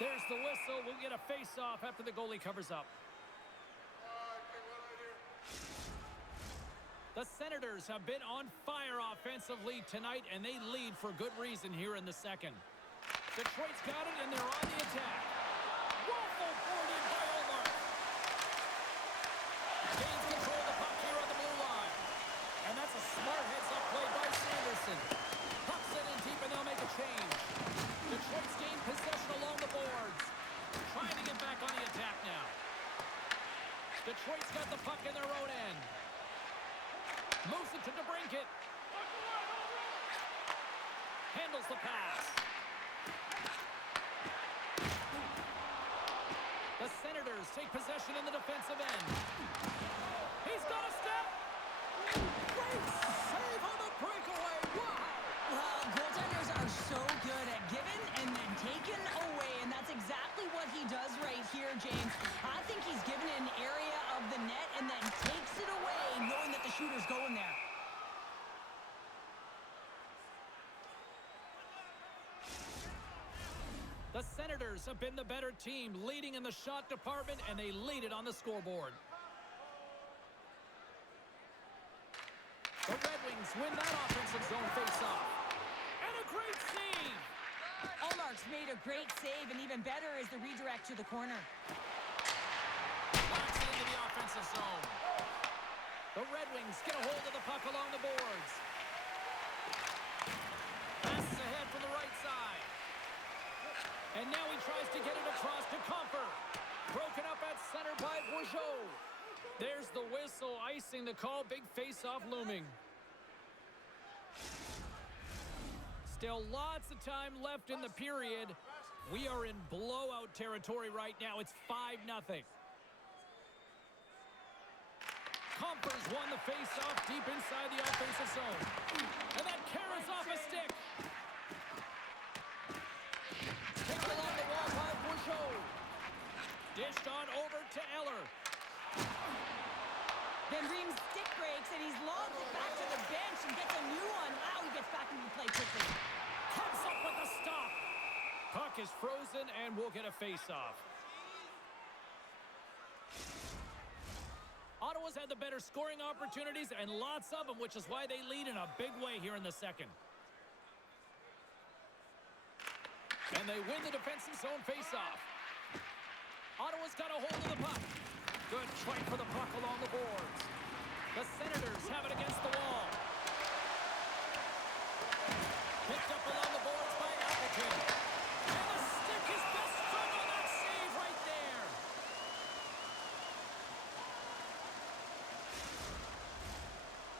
There's the whistle. We'll get a face-off after the goalie covers up. The Senators have been on fire offensively tonight, and they lead for good reason here in the second. Detroit's got it, and they're on the attack. Waffle boarded by Omar. Gains control of the puck here on the blue line. And that's a smart heads-up play by Sanderson. Puck's it in deep, and they'll make a change. Detroit's gained possession along the boards. Trying to get back on the attack now. Detroit's got the puck in their own end. Moves it to DeBrincat. Handles the pass. The Senators take possession in the defensive end. He's got a step. Great save on the breakaway. Wow. Well, goaltenders are so good at giving and then taking away, and that's exactly what he does right here, James. I think he's given an area of the net and then takes it away, knowing that the shooter's going there. The Senators have been the better team, leading in the shot department, and they lead it on the scoreboard. The Red Wings win that offensive zone faceoff. And a great save! Allmark's made a great save, and even better is the redirect to the corner. Knocks it into the offensive zone. The Red Wings get a hold of the puck along the boards. Passes ahead from the right side. And now he tries to get it across to Comfer. Broken up at center by Bourgeau. There's the whistle, icing the call. Big face-off looming. Still lots of time left in the period. We are in blowout territory right now. It's 5-0. Comfer's won the face-off deep inside the offensive zone. And that carries off a stick. Taken along the wall by Bourgeau. Dished on over to Eller. Then Ream's stick breaks, and he's lobbed it back to the bench and gets a new one. Wow, he gets back into the play quickly. Comes up with the stop. Puck is frozen, and we'll get a face-off. Ottawa's had the better scoring opportunities, and lots of them, which is why they lead in a big way here in the second. And they win the defensive zone face-off. Ottawa's got a hold of the puck. Good fight for the puck along the boards. The Senators have it against the wall. Picked up along the boards by Appleton. And the stick is best friend on that save right there.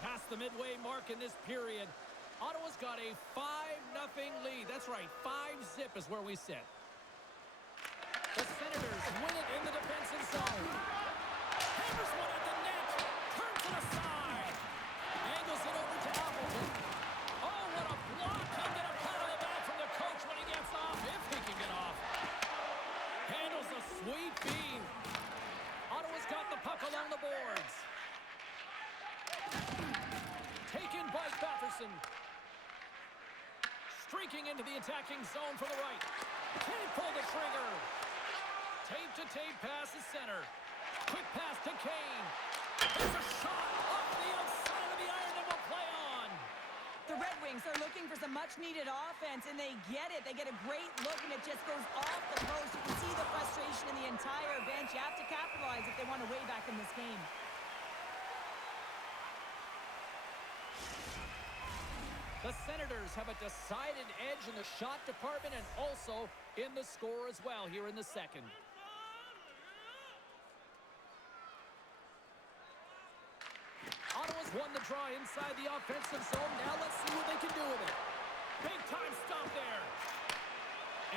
Past the midway mark in this period, Ottawa's got a 5-0 lead. That's right, 5-zip is where we sit. The Senators win it in the defensive zone. Hammers one at the net. Turns it aside. Angles it over to Appleton. Oh, what a block. He'll get a pat on the back from the coach when he gets off, if he can get off. Handles a sweet beam. Ottawa's got the puck along the boards. Taken by Batherson. Streaking in into the attacking zone from the right. Can't pull the trigger. Tape-to-tape pass is center. Quick pass to Kane. There's a shot off the outside of the iron and will play on. The Red Wings are looking for some much-needed offense, and they get it. They get a great look, and it just goes off the post. You can see the frustration in the entire bench. You have to capitalize if they want to way back in this game. The Senators have a decided edge in the shot department and also in the score as well here in the second. Ottawa's won the draw inside the offensive zone. Now let's see what they can do with it. Big time stop there.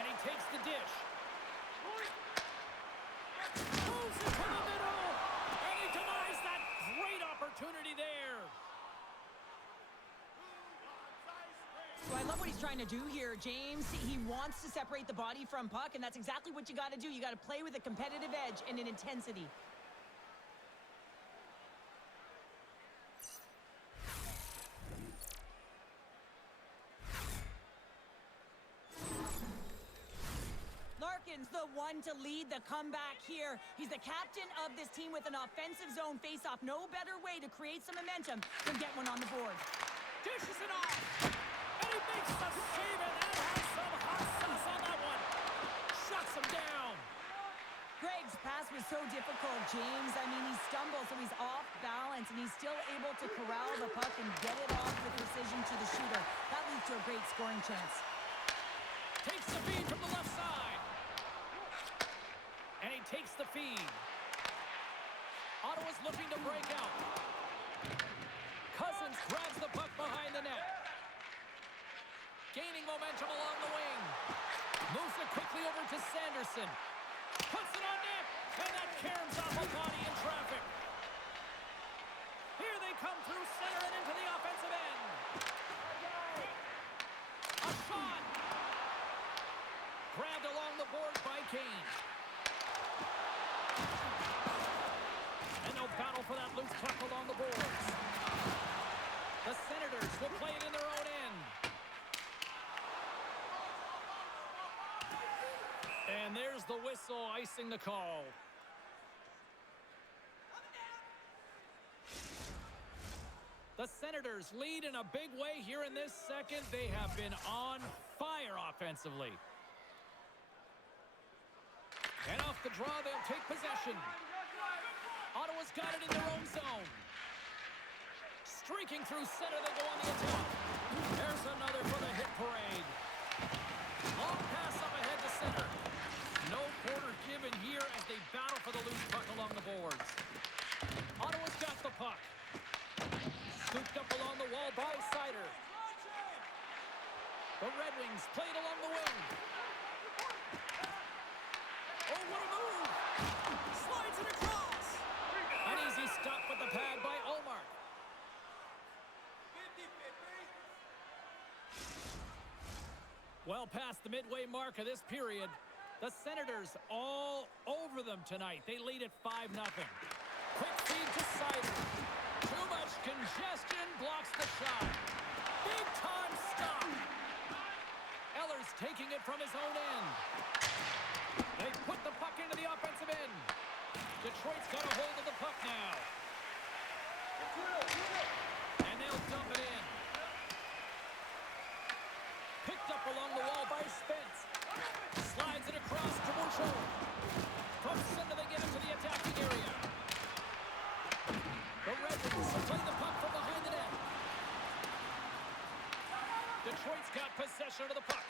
And he takes the dish. Moves it to the middle. And he denies that great opportunity there. So I love what he's trying to do here, James. He wants to separate the body from puck, and that's exactly what you got to do. You got to play with a competitive edge and an intensity. Larkin's the one to lead the comeback here. He's the captain of this team with an offensive zone face-off. No better way to create some momentum than get one on the board. Dishes it off. And he makes the save, and that has some hot sauce on that one. Shuts him down. Greg's pass was so difficult, James. I mean, he stumbles, so he's off balance, and he's still able to corral the puck and get it off with precision to the shooter. That leads to a great scoring chance. Takes the feed from the left side. And he takes the feed. Ottawa's looking to break out. Cousins grabs the puck behind the net. Gaining momentum along the wing. Moves it quickly over to Sanderson. Puts it on net. And that caroms off a body in traffic. Here they come through center and into the offensive end. A shot. Grabbed along the board by Kane. And no battle for that loose puck along the boards. The Senators will play it in their own end. And there's the whistle icing the call. The Senators lead in a big way here in this second. They have been on fire offensively. And off the draw, they'll take possession. Ottawa's got it in their own zone. Streaking through center, they go on the attack. There's another for the hit parade. Long pass up ahead to center. No quarter given here as they battle for the loose puck along the boards. Ottawa's got the puck. Scooped up along the wall by Sider. The Red Wings played along the wing. Oh, what a move! Slides it across. An easy stop with the pad by Olmark. Well past the midway mark of this period, the Senators all over them tonight. They lead at 5-0. Quick feed to Sider. Too much congestion blocks the shot. Big time stop. Eller's taking it from his own end. They put the puck into the offensive end. Detroit's got a hold of the puck now. And they'll dump it in. Picked up along the wall by Spence. Slides it across to Bouchard. From center they get into the attacking area. The Red Wings play the puck from behind the net. Detroit's got possession of the puck.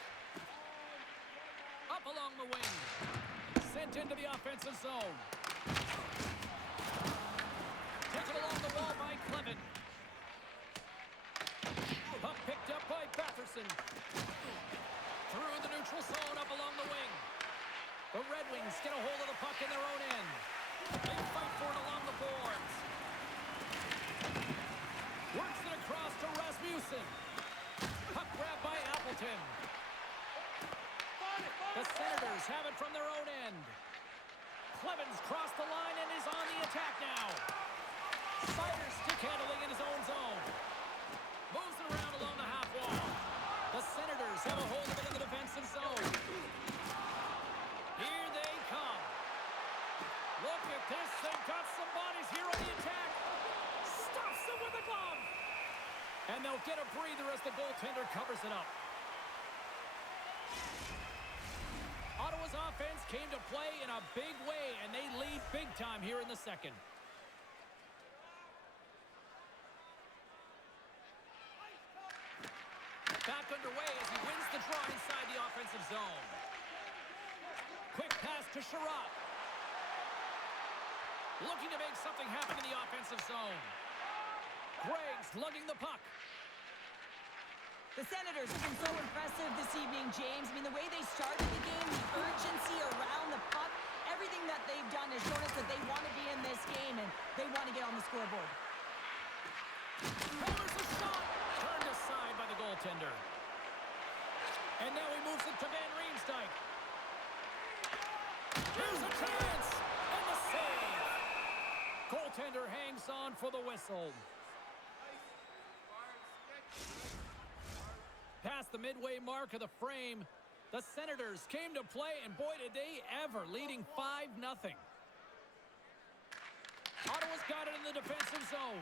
Up along the wing. Sent into the offensive zone. Taken along the wall by Clement. Puck picked up by Batherson. Through the neutral zone, up along the wing. The Red Wings get a hold of the puck in their own end. They fight for it along the boards. Works it across to Rasmussen. Puck grabbed by Appleton. The Senators have it from their own end. Clemens crossed the line and is on the attack now. Sider stick handling in his own zone. Moves it around along the half wall. The The Senators have a hold of it in the defensive zone. Here they come. Look at this. They've got some bodies here on the attack. Stops them with a glove. And they'll get a breather as the goaltender covers it up. Ottawa's offense came to play in a big way, and they lead big time here in the second. Back underway as he wins the draw inside the offensive zone. Quick pass to Sherratt. Looking to make something happen in the offensive zone. Gregg's lugging the puck. The Senators have been so impressive this evening, James. I mean, the way they started the game, the urgency around the puck, everything that they've done has shown us that they want to be in this game and they want to get on the scoreboard. There's a shot. Turned aside by the goaltender. And now he moves it to Van Riemsdyk. Here's a chance. And the save. Goaltender hangs on for the whistle. Past the midway mark of the frame, the Senators came to play, and boy, did they ever, leading 5-0. Ottawa's got it in the defensive zone.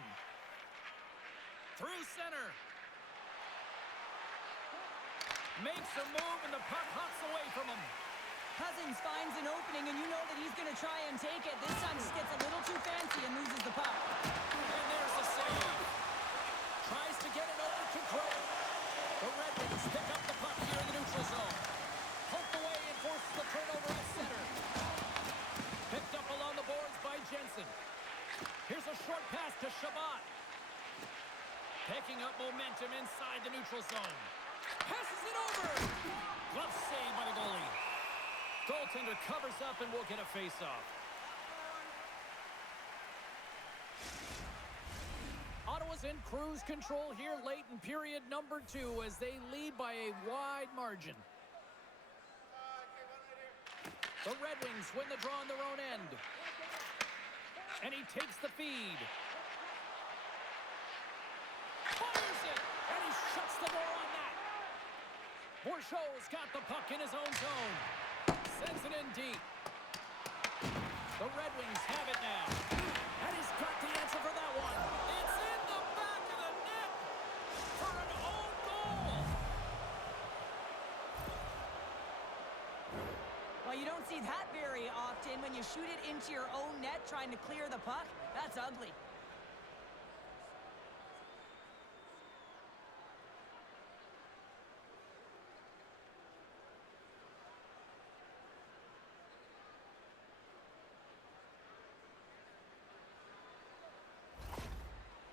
Through center. Makes a move, and the puck hops away from him. Cousins finds an opening, and you know that he's going to try and take it. This time just gets a little too fancy and loses the puck. And there's the save. Tries to get it over to Gregg. The Red Wings pick up the puck here in the neutral zone. Poked away and forces the turnover at center. Picked up along the boards by Jensen. Here's a short pass to Shabbat. Picking up momentum inside the neutral zone. Passes it over. Glove save by the goalie. Goaltender covers up and will get a face-off. Ottawa's in cruise control here late in period number 2 as they lead by a wide margin. The Red Wings win the draw on their own end. And he takes the feed. Fires it! And he shuts the door on that. Bourchot's got the puck in his own zone. Sends it in deep. The Red Wings have it now. And he's got the answer for that one. It's in the back of the net for an own goal. Well, you don't see that very often when you shoot it into your own net trying to clear the puck. That's ugly.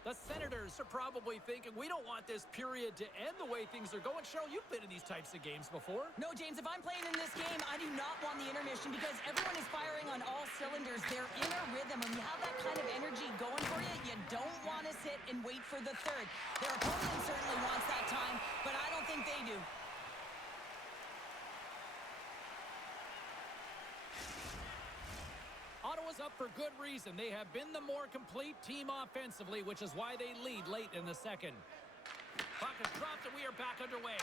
The Senators are probably thinking, we don't want this period to end the way things are going. Cheryl, you've been in these types of games before. No, James, if I'm playing in this game, I do not want the intermission because everyone is firing on all cylinders. They're in a rhythm. When you have that kind of energy going for you, you don't want to sit and wait for the third. Their opponent certainly wants that time, but I don't think they do. Ottawa's up for good reason. They have been the more complete team offensively, which is why they lead late in the second. Puck is dropped, and we are back underway.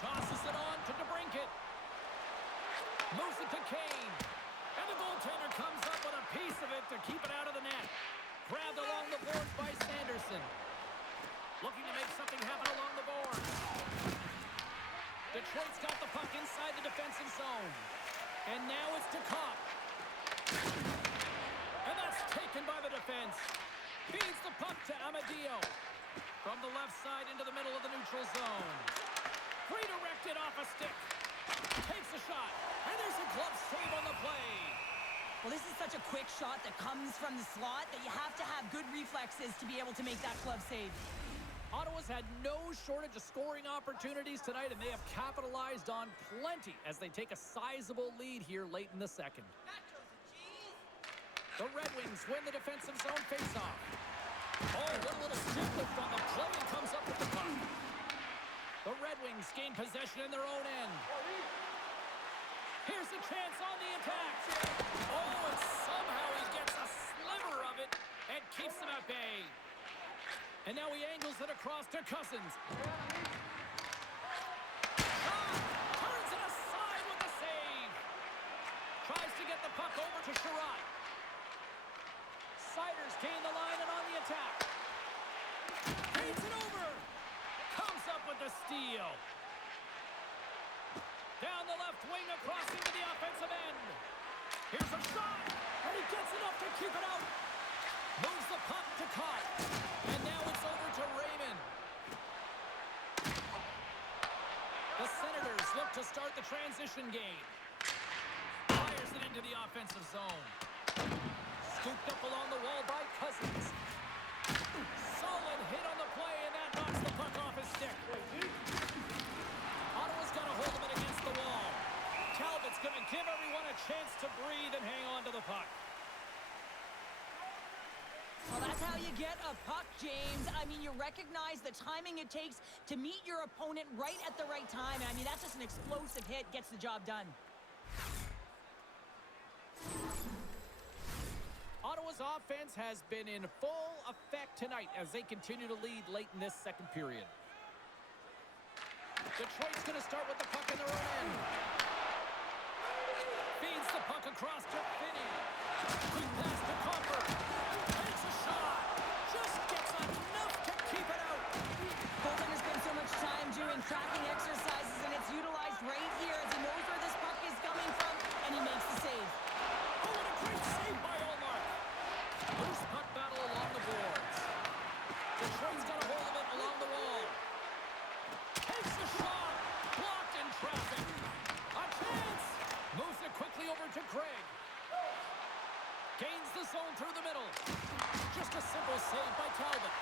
Tosses it on to DeBrincat. Moves it to Kane. And the goaltender comes up with a piece of it to keep it out of the net. Grabbed along the boards by Sanderson. Looking to make something happen along the boards. Detroit's got the puck inside the defensive zone. And now it's to Kopp. And that's taken by the defense. Feeds the puck to Amadio. From the left side into the middle of the neutral zone. Redirected off a stick. Takes a shot. And there's a glove save on the play. Well, this is such a quick shot that comes from the slot that you have to have good reflexes to be able to make that glove save. Ottawa's had no shortage of scoring opportunities tonight, and they have capitalized on plenty as they take a sizable lead here late in the second. The Red Wings win the defensive zone faceoff. Oh, what a little stick lift on the play and comes up with the puck. The Red Wings gain possession in their own end. Here's a chance on the attack. Oh, and somehow he gets a sliver of it and keeps them at bay. And now he angles it across to Cousins. steal. Down the left wing, across into the offensive end. Here's a shot, and he gets enough to keep it out. Moves the puck to Cott. And now it's over to Raymond. The Senators look to start the transition game. Fires it into the offensive zone. Scooped up along the wall by Cousins. Solid hit on the play, and that knocks the puck off his stick. Ottawa's got a hold of it against the wall. Talbot's going to give everyone a chance to breathe and hang on to the puck. Well, that's how you get a puck, James. I mean, you recognize the timing it takes to meet your opponent right at the right time. And I mean, that's just an explosive hit, gets the job done. Ottawa's offense has been in full effect tonight as they continue to lead late in this second period. Detroit's going to start with the puck in their own end. Feeds the puck across to Finney. Quick pass to Copper. Takes a shot. Just gets enough to keep it out. Goaltender spends so much time doing tracking exercises, and it's utilized right here as he knows where this puck is coming from, and he makes the save. Oh, and a great save by Ullmark. Loose puck battle along the boards. Detroit's got a hold of it along the wall. Takes the shot. Blocked in traffic. A chance. Moves it quickly over to Craig. Gains the zone through the middle. Just a simple save by Talbot.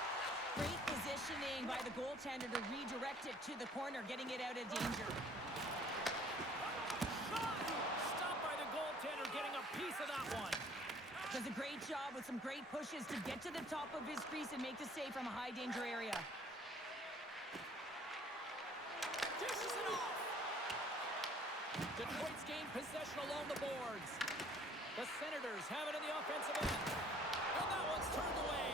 Great positioning by the goaltender to redirect it to the corner, getting it out of danger. Shot. Stopped by the goaltender, getting a piece of that one. Does a great job with some great pushes to get to the top of his crease and make the save from a high danger area. Dishes it off. Detroit's gained possession along the boards. The Senators have it in the offensive end. And that one's turned away.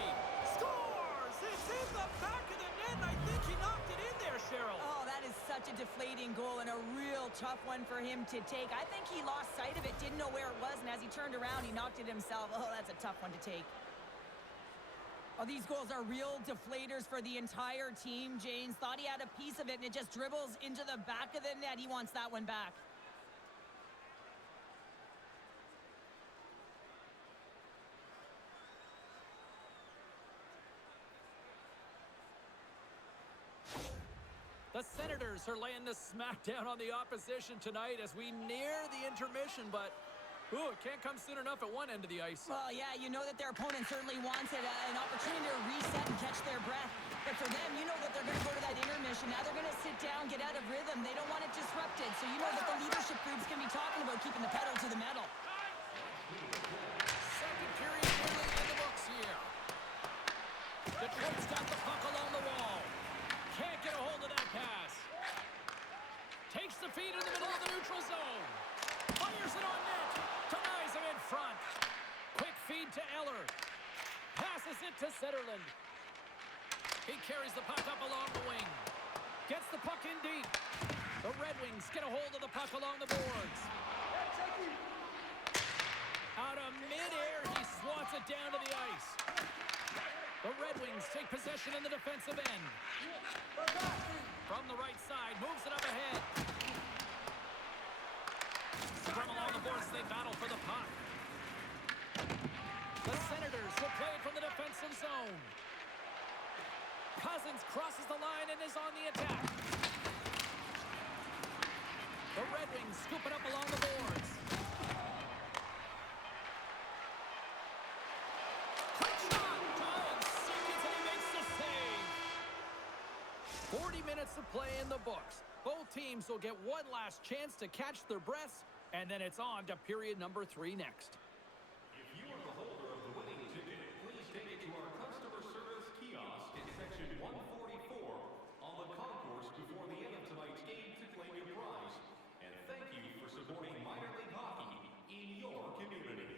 Scores! It's in the back of the net. I think he knocked it in there, Cheryl. Oh, that is such a deflating goal and a real tough one for him to take. I think he lost sight of it, didn't know where it was, and as he turned around, he knocked it himself. Oh, that's a tough one to take. Oh, these goals are real deflators for the entire team. James thought he had a piece of it, and it just dribbles into the back of the net. He wants that one back. The Senators are laying the smackdown on the opposition tonight as we near the intermission, but it can't come soon enough at one end of the ice. Well, yeah, you know that their opponent certainly wants it, an opportunity to reset and catch their breath. But for them, you know that they're going to go to that intermission. Now they're going to sit down, get out of rhythm. They don't want it disrupted. So you know that the leadership group's going to be talking about keeping the pedal to the metal. Second period nearly in the books here. Detroit's got the puck along the wall. Can't get a hold of that pass. Takes the feed in the middle of the neutral zone. Fires it on net. Denies him in front. Quick feed to Eller. Passes it to Zetterlund. He carries the puck up along the wing. Gets the puck in deep. The Red Wings get a hold of the puck along the boards. Out of midair, he swats it down to the ice. The Red Wings take possession in the defensive end. From the right side, moves it up ahead. Scrum along the boards, they battle for the puck. The Senators will play it from the defensive zone. Cousins crosses the line and is on the attack. The Red Wings scoop it up along the boards. Quick shot! Oh, seconds and he makes the save. 40 minutes of play in the books. Both teams will get one last chance to catch their breaths, and then it's on to period number 3 next. If you are the holder of the winning ticket, please take it to our customer service kiosk in section 144 on the concourse before the end of tonight's game to claim your prize. And thank you for supporting minor league hockey in your community.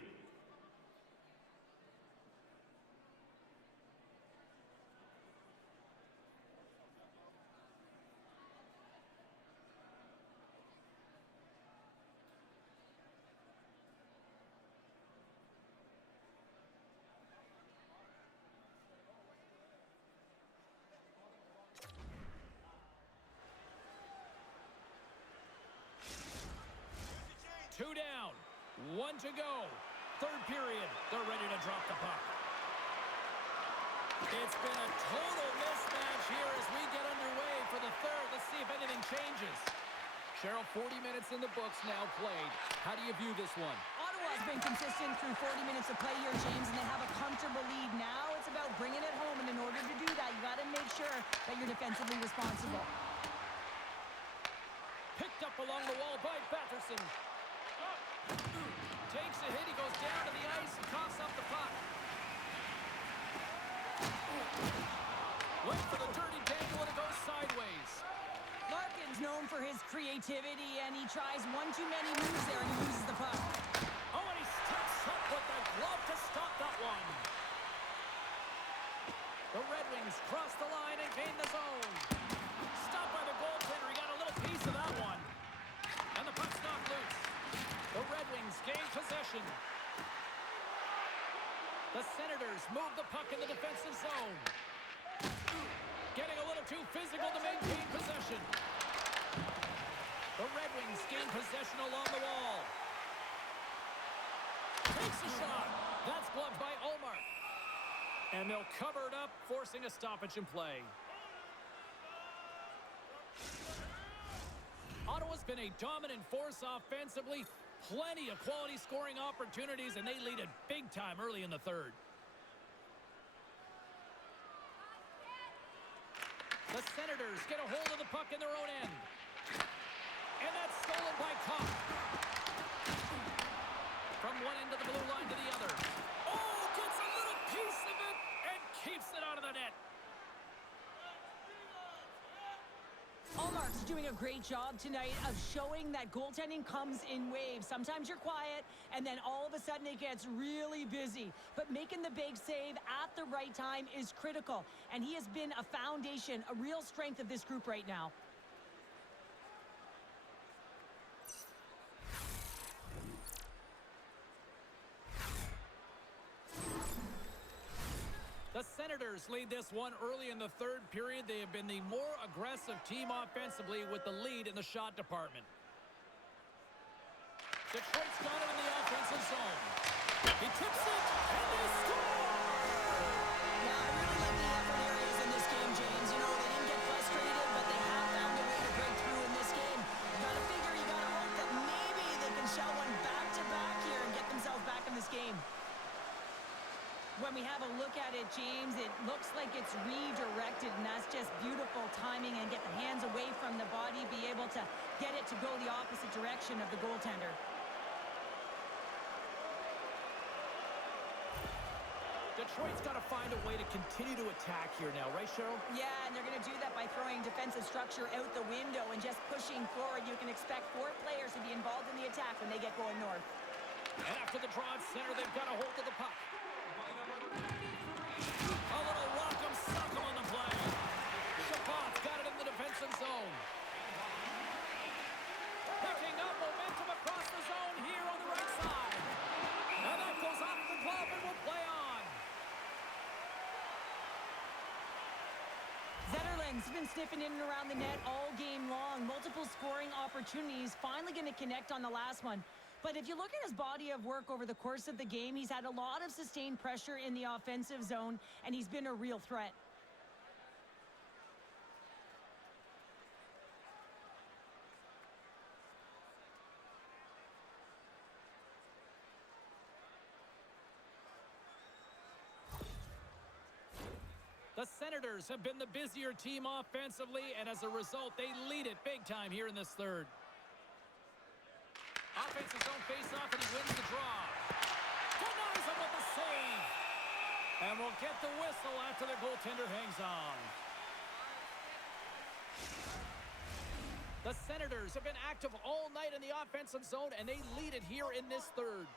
2 down. 1 to go. Third period. They're ready to drop the puck. It's been a total mismatch here as we get underway for the third. Let's see if anything changes. Cheryl, 40 minutes in the books now played. How do you view this one? Ottawa's been consistent through 40 minutes of play here, James, and they have a comfortable lead. Now it's about bringing it home, and in order to do that, you got to make sure that you're defensively responsible. Picked up along the wall by Batherson. Takes a hit. He goes down to the ice and coughs up the puck. Went for the dirty dangle, and it goes sideways. Larkin's known for his creativity, and he tries one too many moves there, and he loses the puck. Oh, and he steps up with the glove to stop that one. The Red Wings cross the line and gain the zone. Stopped by the goaltender. He got a little piece of that one. And the puck's knocked loose. The Red Wings gain possession. The Senators move the puck in the defensive zone. Getting a little too physical to maintain possession. The Red Wings gain possession along the wall. Takes a shot. That's blocked by Ullmark. And they'll cover it up, forcing a stoppage in play. Ottawa's been a dominant force offensively. Plenty of quality scoring opportunities, and they lead it big time early in the third. The Senators get a hold of the puck in their own end. And that's stolen by Kopp. From one end of the blue line to the other. Oh, gets a little piece of it and keeps it out of the net. Ullmark's doing a great job tonight of showing that goaltending comes in waves. Sometimes you're quiet, and then all of a sudden it gets really busy. But making the big save at the right time is critical, and he has been a foundation, a real strength of this group right now. The Senators lead this one early in the third period. They have been the more aggressive team offensively with the lead in the shot department. Detroit's got it in the offensive zone. He tips it, and they score! Yeah, I really like the effort areas in this game, James. You know, they didn't get frustrated, but they have found a way to break through in this game. You gotta figure, you gotta hope that maybe they can shell one back-to-back here and get themselves back in this game. When we have a look at it, James, it looks like it's redirected, and that's just beautiful timing, and get the hands away from the body, be able to get it to go the opposite direction of the goaltender. Detroit's got to find a way to continue to attack here now, right, Cheryl? Yeah, and they're going to do that by throwing defensive structure out the window and just pushing forward. You can expect 4 players to be involved in the attack when they get going north. And after the draw at center, they've got a hold of the puck. A little rock'em sock'em on the play. Chapot's got it in the defensive zone. Picking up momentum across the zone here on the right side. And that goes off the glove and will play on. Zetterlund's been sniffing in and around the net all game long. Multiple scoring opportunities. Finally going to connect on the last one. But if you look at his body of work over the course of the game, he's had a lot of sustained pressure in the offensive zone, and he's been a real threat. The Senators have been the busier team offensively, and as a result, they lead it big time here in this third. Offensive zone face-off, and he wins the draw. Denies him with the save. And we'll get the whistle after the goaltender hangs on. The Senators have been active all night in the offensive zone, and they lead it here in this third.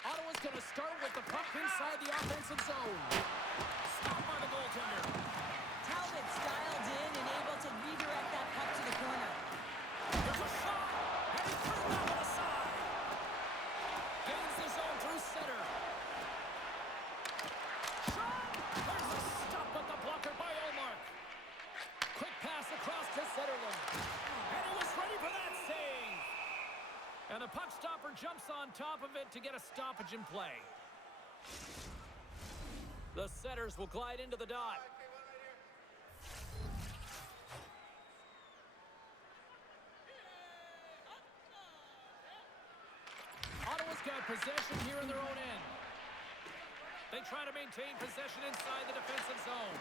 Ottawa's going to start with the puck inside the offensive zone. Stopped by the goaltender. Talbot's dialed in and able to redirect that puck to the corner. There's a shot, and he turned that one aside. Gains the zone through center. Shot! There's a stop with the blocker by Ullmark. Quick pass across to Zetterlund. puck stopper jumps on top of it to get a stoppage in play. The Senators will glide into the dot. Ottawa's got possession here in their own end. They try to maintain possession inside the defensive zone.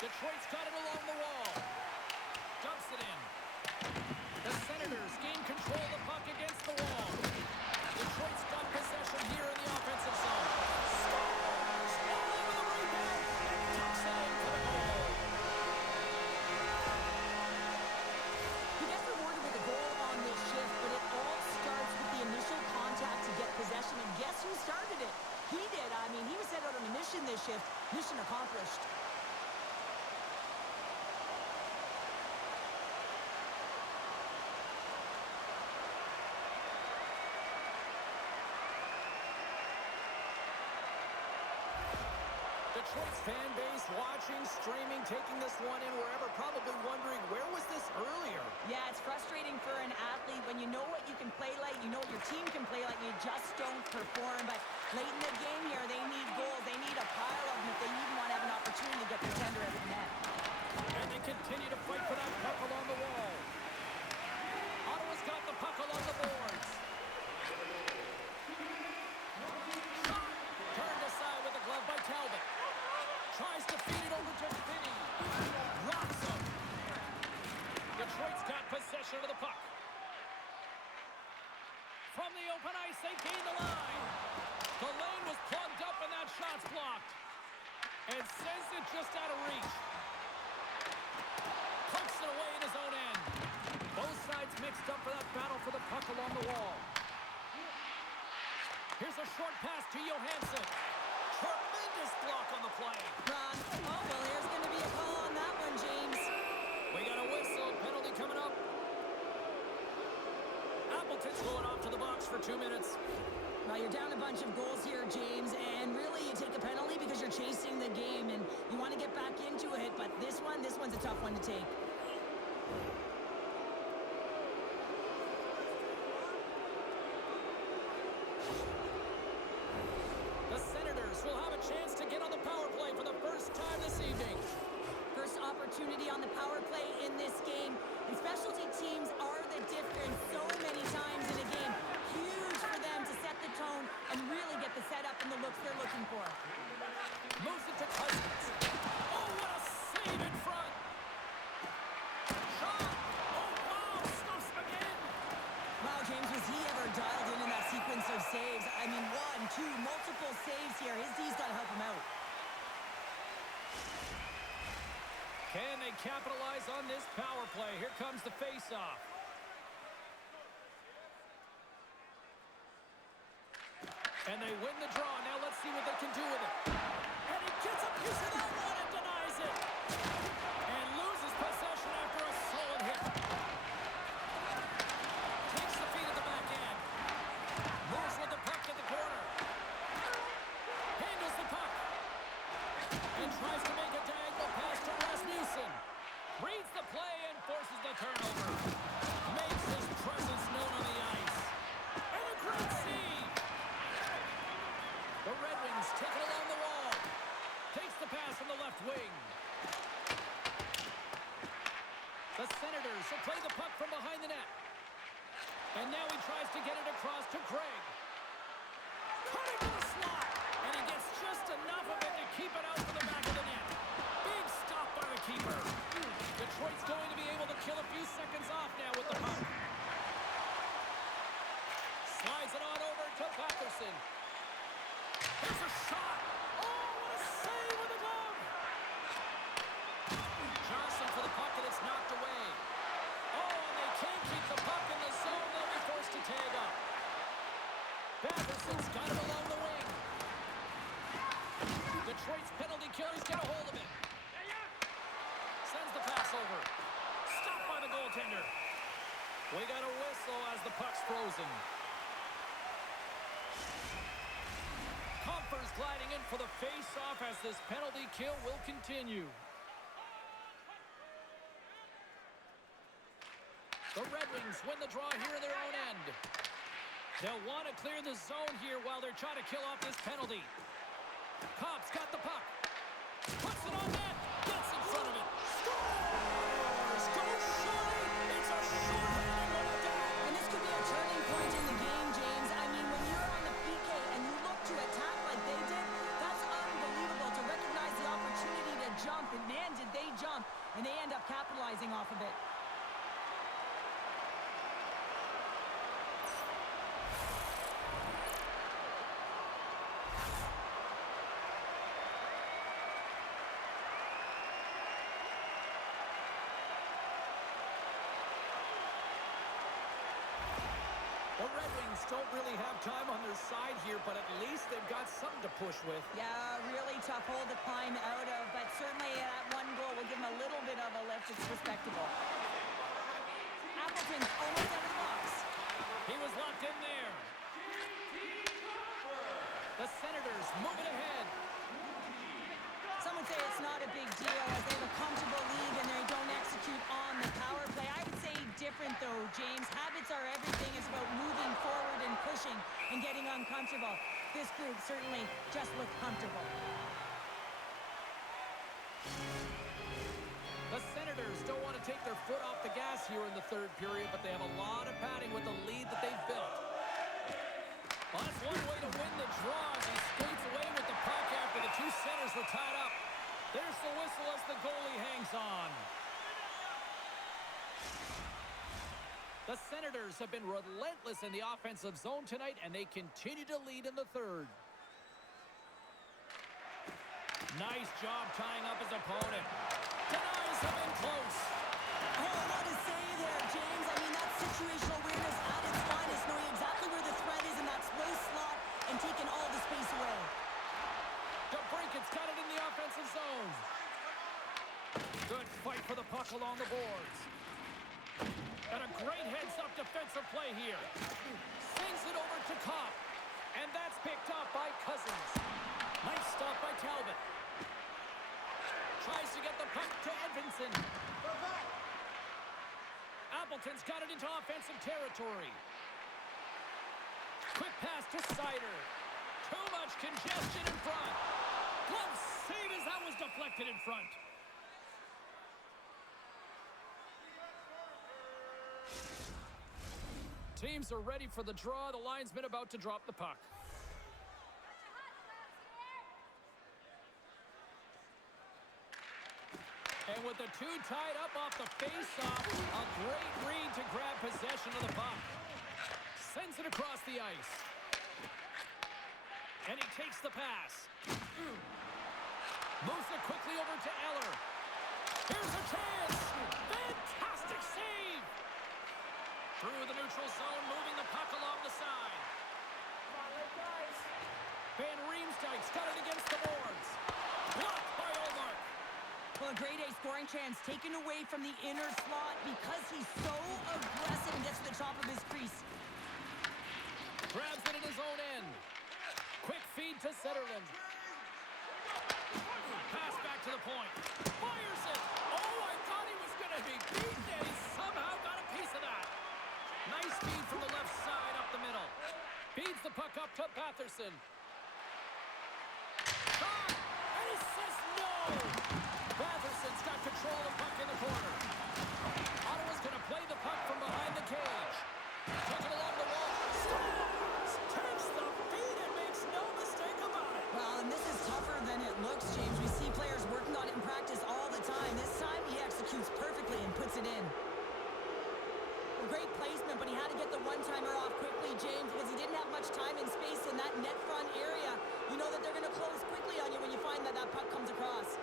Detroit's got it along the wall. Dumps it in. The Senators gain control of the puck against the wall. Detroit's got possession here in the offensive zone. Scores! All over the rebound and dumps it in for the goal. He gets rewarded with a goal on this shift, but it all starts with the initial contact to get possession. And guess who started it? He did. I mean, he was sent out on a mission this shift. Mission accomplished. Detroit's fan base watching, streaming, taking this one in wherever, probably wondering, where was this earlier? Yeah, it's frustrating for an athlete when you know what you can play like, you know what your team can play like, and you just don't perform. But late in the game here, they need goals. They need a pile of them if they even want to have an opportunity to get their tender at the net. And they continue to fight for that puck along the wall. Ottawa's got the puck along the boards. Shot! Turned aside with a glove by Talbot. Tries to feed it over to Finney. Rocks him. Detroit's got possession of the puck. From the open ice, they gain the line. The lane was plugged up and that shot's blocked. And sends it just out of reach. Pumps it away in his own end. Both sides mixed up for that battle for the puck along the wall. Here's a short pass to Johansson. Tremendous block on the play. Ron, oh, well, here's going to be a call on that one, James. We got a whistle. Penalty coming up. Appleton's going off to the box for 2 minutes. Now, you're down a bunch of goals here, James, and really you take a penalty because you're chasing the game, and you want to get back into it, but this one's a tough one to take. The Senators will have a chance to get on the power play for the first time this evening. First opportunity on the power play in this game, and specialty teams are the difference so many times in a game. Huge for them to set the tone and really get the setup and the looks they're looking for. Moves it to Cousins. Oh, what a save in front. Shot. Oh, wow. Stuffs again. Wow, James, was he ever dialed in that sequence of saves? I mean, 1, 2, multiple saves here. His D's got to help him out. Can they capitalize on this power play? Here comes the face-off. And they win the draw. Now let's see what they can do with it. And he gets a piece of that one and denies it. And loses possession after a solid hit. Takes the feed at the back end. Moves with the puck in the corner. Handles the puck. And tries to make a diagonal pass to Rasmussen. Reads the play and forces the turnover. Makes his presence known on the ice. And a great save. The Red Wings take it along the wall. Takes the pass from the left wing. The Senators will play the puck from behind the net. And now he tries to get it across to Craig. Cutting to the slot. And he gets just enough of it to keep it out for the back of the net. Big stop by the keeper. Detroit's going to be able to kill a few seconds off now with the puck. Slides it on over to Patterson. There's a shot. Oh, what a save with the glove. Johnson for the puck, and it's knocked away. Oh, and they can't keep the puck in the zone. They'll be forced to tag up. Patterson's got it along the wing. Detroit's penalty killers get a hold of it. Sends the pass over. Stopped by the goaltender. We got a whistle as the puck's frozen. Compher's gliding in for the face-off as this penalty kill will continue. The Red Wings win the draw here in their own end. They'll want to clear the zone here while they're trying to kill off this penalty. Cobb's got the puck. Puts it on net. Gets in front of it. Scores! Goes shorty! It's a short-handed one at that. And this could be a turning point in the game, James. I mean, when you're on the PK and you look to attack like they did, that's unbelievable to recognize the opportunity to jump. And man, did they jump. And they end up capitalizing off of it. The Red Wings don't really have time on their side here, but at least they've got something to push with. Yeah, really tough hole to climb out of, but certainly that one goal will give them a little bit of a lift. It's respectable. Appleton's almost out of the box. He was locked in there. The Senators move it ahead. Some would say it's not a big deal as they have a comfortable lead and they don't execute on the power play. I would say different though, James. Habits are everything. It's about moving forward and pushing and getting uncomfortable. This group certainly just looked comfortable. The Senators don't want to take their foot off the gas here in the third period, but they have a lot of padding with the lead that they've built. Well, that's one way to win the draw as he skates away with the puck after the two centers were tied up. There's the whistle as the goalie hangs on. The Senators have been relentless in the offensive zone tonight, and they continue to lead in the third. Nice job tying up his opponent. Denies him in close. Oh, what a save there, James. I mean, that's situational awareness at its finest, knowing exactly where the threat is in that slow slot and taking all the space away. DeBrinket's got it in the offensive zone. Good fight for the puck along the boards. And a great heads-up defensive play here. Sends it over to Cobb. And that's picked up by Cousins. Nice stop by Talbot. Tries to get the puck to Edvinson. Appleton's got it into offensive territory. Quick pass to Sider. Too much congestion in front. Glove save as that was deflected in front. Teams are ready for the draw. The linesman about to drop the puck. And with the two tied up off the face-off, a great read to grab possession of the puck. Sends it across the ice. And he takes the pass. Moves it quickly over to Eller. Here's a chance. Fantastic save. Through the neutral zone, moving the puck along the side. Van Riemsdyk's got it against the boards. Blocked by Olmark. Well, a grade A scoring chance taken away from the inner slot because he's so aggressive and gets to the top of his crease. Grabs it in his own end. Quick feed to Zetterlund. Pass back to the point. Fires it. Oh, I thought he was going to be beaten, and he somehow got a piece of that. Nice feed from the left side up the middle. Feeds the puck up to Batherson. Shot! And he says no! Batherson's got control of the puck in the corner. Ottawa's going to play the puck from behind the cage. Took it along the wall. Scores! Takes the feed and makes no mistake about it. Well, and this is tougher than it looks, James. We see players working on it in practice all the time. This time he executes perfectly and puts it in. Great placement, but he had to get the one-timer off quickly, James, because he didn't have much time and space in that net front area. You know that they're going to close quickly on you when you find that that puck comes across.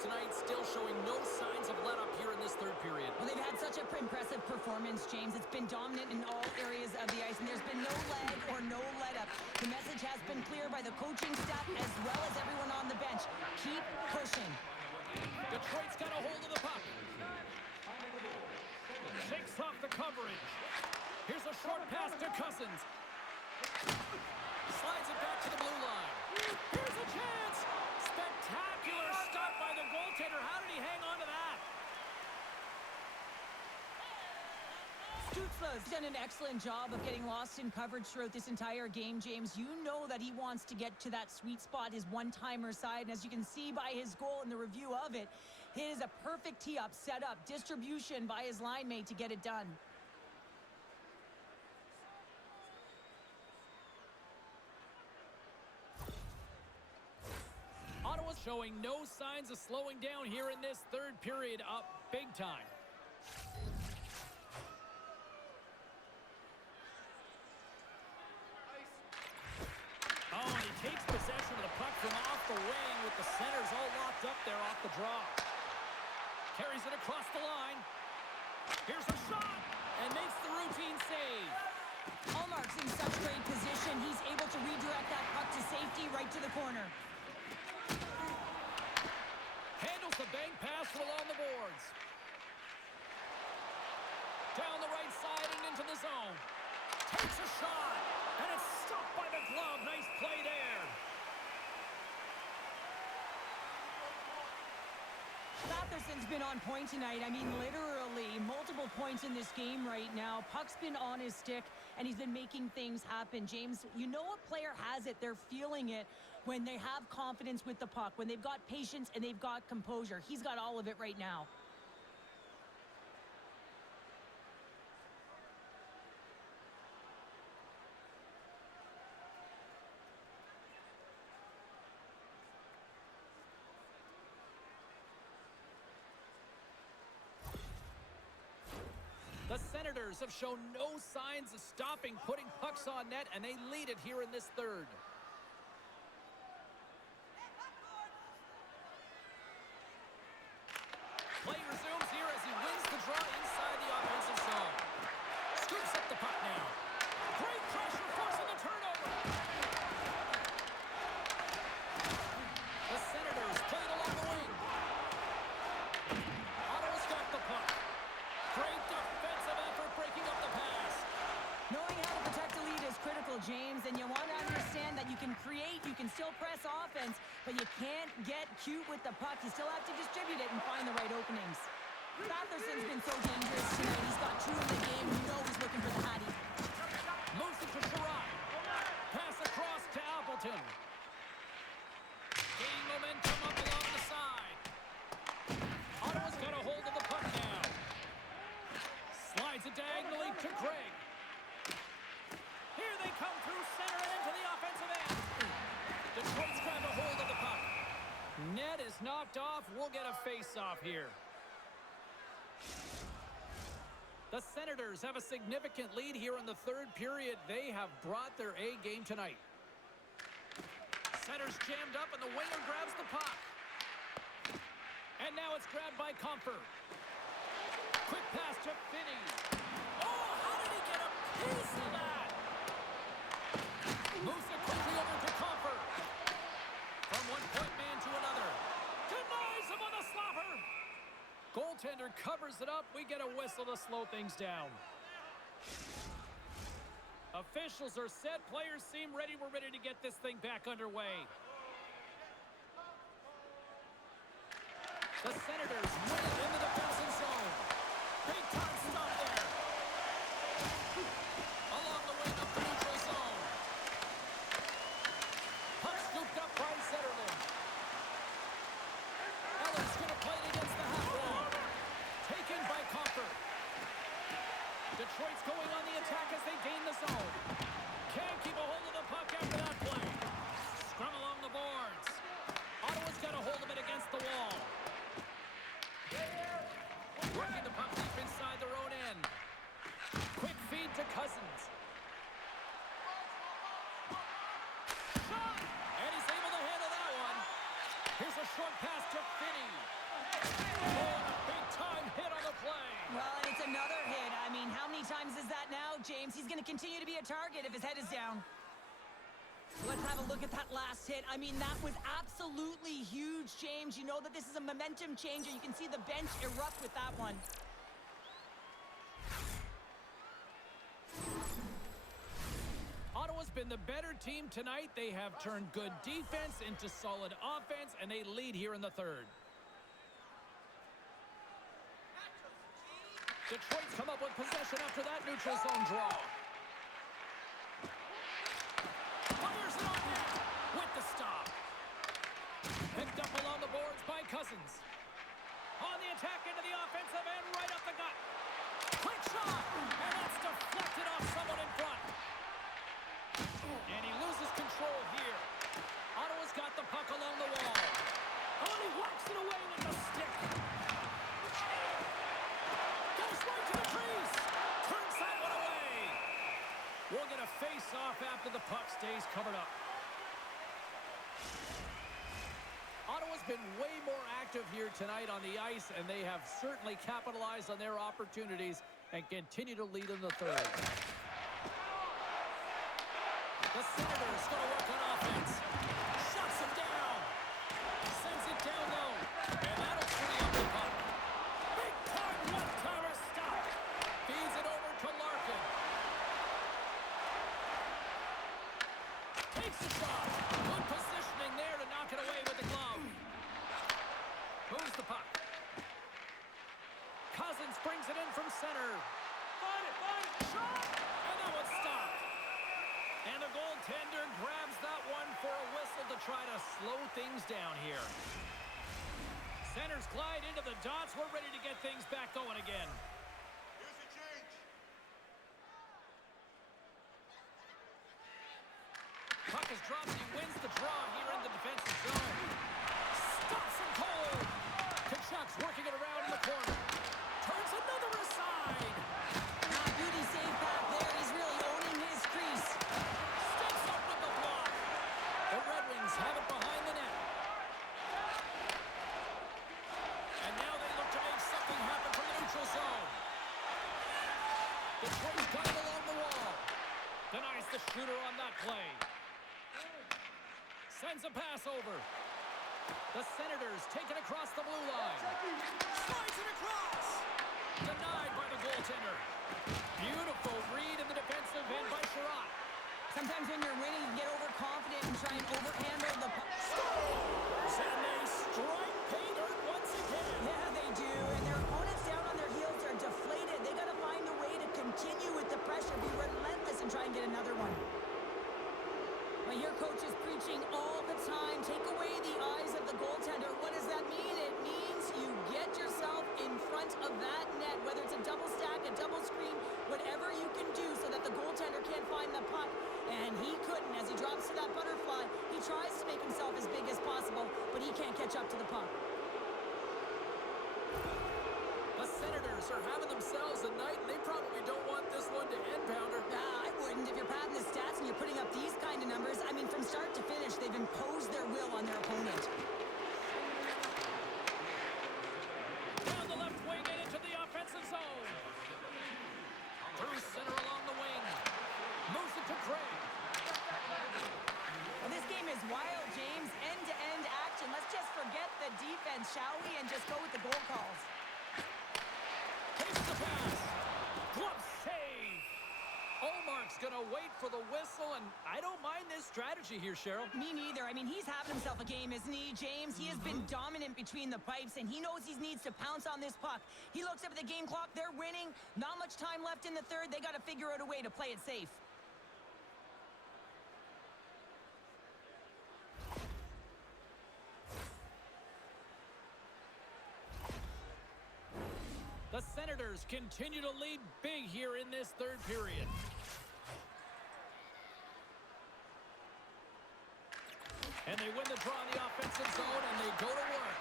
Tonight still showing no signs of let up here in this third period. Well, they've had such an impressive performance, James. It's been dominant in all areas of the ice, and there's been no lag or no let up. The message has been clear by the coaching staff as well as everyone on the bench. Keep pushing. Detroit's got a hold of the puck. Shakes off the coverage. Here's a short pass to Cousins. Slides it back to the blue line. Here's a chance. Spectacular stop by the goaltender. How did he hang on to that? Stützle's done an excellent job of getting lost in coverage throughout this entire game, James. You know that he wants to get to that sweet spot, his one-timer side. And as you can see by his goal and the review of it, it is a perfect tee-up, set-up, distribution by his line mate to get it done. Ottawa's showing no signs of slowing down here in this third period, up big time. Oh, and he takes possession of the puck from off the wing with the centers all locked up there off the draw. Carries it across the line. Here's a shot and makes the routine save. Hallmark's in such great position. He's able to redirect that puck to safety right to the corner. Handles the bank pass along the boards. Down the right side and into the zone. Takes a shot, and it's stopped by the glove. Nice play there. Matheson's been on point tonight. I mean, literally multiple points in this game right now. Puck's been on his stick, and he's been making things happen. James, you know a player has it. They're feeling it when they have confidence with the puck, when they've got patience and they've got composure. He's got all of it right now. The Senators have shown no signs of stopping putting pucks on net, and they lead it here in this third. Play resumes here as he wins the draw inside the offensive zone. Scoops up the puck now. Great pressure, forcing the turnover. The Senators played along the wing. Ottawa's got the puck. Great defensive effort breaking up the pass. Knowing how to protect a lead is critical, James, and you want to understand that you can create, you can still press offense, but you can't get cute with the puck. You still have to distribute it and find the right openings. Matheson's been so dangerous tonight. He's got two in the game. You know he's looking for the Hattie. Moves it to Sherrod. Pass across to Appleton. Gaining momentum up along the side. Ottawa's got a hold of the puck now. Slides it diagonally to Craig. Here they come through center and into the offensive end. Detroit's grabbed a hold of the puck. Net is knocked off. We'll get a face-off here. The Senators have a significant lead here in the third period. They have brought their A game tonight. Center's jammed up and the winger grabs the puck. And now it's grabbed by Comfort. Quick pass to Finney. Oh, how did he get a piece of that? Moves it quickly over to Comfort. From one point man to another. Denies him on the slapper. Goaltender covers it up. We get a whistle to slow things down. Officials are set. Players seem ready. We're ready to get this thing back underway. The Senators win it in the defensive zone. Big time stop there. Along the wing up the neutral zone. Puck scooped up by Zetterlund. Ellis going to play it against the half wall. Taken by Comfort. Detroit's going on the attack as they gain the zone. Can't keep a hold of the puck after that play. Scrum along the boards. Ottawa's got a hold of it against the wall. Working the puck deep inside their own end. Quick feed to Cousins. Shot! And he's able to handle that one. Here's a short pass to Finney. Oh, and a big-time hit on the play. Well, and it's another hit. I mean, how many times is that now, James? He's going to continue to be a target if his head is down. Let's have a look at that last hit. I mean, that was absolutely huge, James. James. You know that this is a momentum changer. You can see the bench erupt with that one. Ottawa's been the better team tonight. They have turned good defense into solid offense, and they lead here in the third. Detroit's come up with possession after that neutral zone draw. Fires it on net with the stop. Picked up along the boards by Cousins. On the attack into the offensive end, right up the gut. Quick shot, and that's deflected off someone in front. And he loses control here. Ottawa's got the puck along the wall. Oh, and he whacks it away with the stick. Goes right to the crease. Turns that one away. We'll get a face-off after the puck stays covered up. Ottawa's been way more active here tonight on the ice, and they have certainly capitalized on their opportunities and continue to lead in the third. The Senators going to work on offense. Shuts him down. Sends it down low. And that'll free up the puck. Big time one-timer stop. Feeds it over to Larkin. Takes the shot. Good positioning there to knock it away with the glove. Moves the puck. Cousins brings it in from center. Find it. Shot. And that one's stopped. And the goaltender grabs that one for a whistle to try to slow things down here. Centers glide into the dots. We're ready to get things back going again. Here's a change. Puck is dropped. He wins the draw here in the defensive zone. Stops him cold. Kachuk's working it around in the corner. Turns another aside. Beauty save back there. He's really owning his crease. Steps up with the block. The Red Wings have it behind the net. And now they look to make something happen from the neutral zone. Detroit's got it along the wall. Denies the shooter on that play. Sends a pass over. The Senators take it across the blue line. Slides it across. Denied by the goaltender. Beautiful read in the defensive end by Sherratt. Sometimes when you're winning, you get overconfident and try and overhandle the puck. And they strike pay dirt once again. Yeah, they do. And their opponents down on their heels are deflated. They got to find a way to continue with the pressure, be relentless, and try and get another one. Well, your coach is preaching all the time. Take away the eyes of the goaltender. What does that mean? It means you get yourself in front of that net, whether it's a double stack, a double screen, whatever you can do so that the goaltender can't find the puck. And he couldn't. As he drops to that butterfly, he tries to make himself as big as possible, but he can't catch up to the puck. The Senators are having themselves a night, and they probably don't want this one to end, Pounder. I wouldn't. If you're padding the stats and you're putting up these kind of numbers, I mean, from start to finish, they've imposed their will on their opponent. Down the left wing and into the offensive zone. Through center along the wing. Moves it to Craig. Well, this game is wild, James. End-to-end action. Let's just forget the defense, shall we, and just go with the goal calls. Takes the pass. Glove save. Omark's going to wait for the whistle, and I don't mind this strategy here, Cheryl. Me neither. I mean, he's having himself a game, isn't he, James? He has been dominant between the pipes, and he knows he needs to pounce on this puck. He looks up at the game clock. They're winning. Not much time left in the third. They got to figure out a way to play it safe. The Senators continue to lead big here in this third period. And they win the draw in the offensive zone, and they go to work.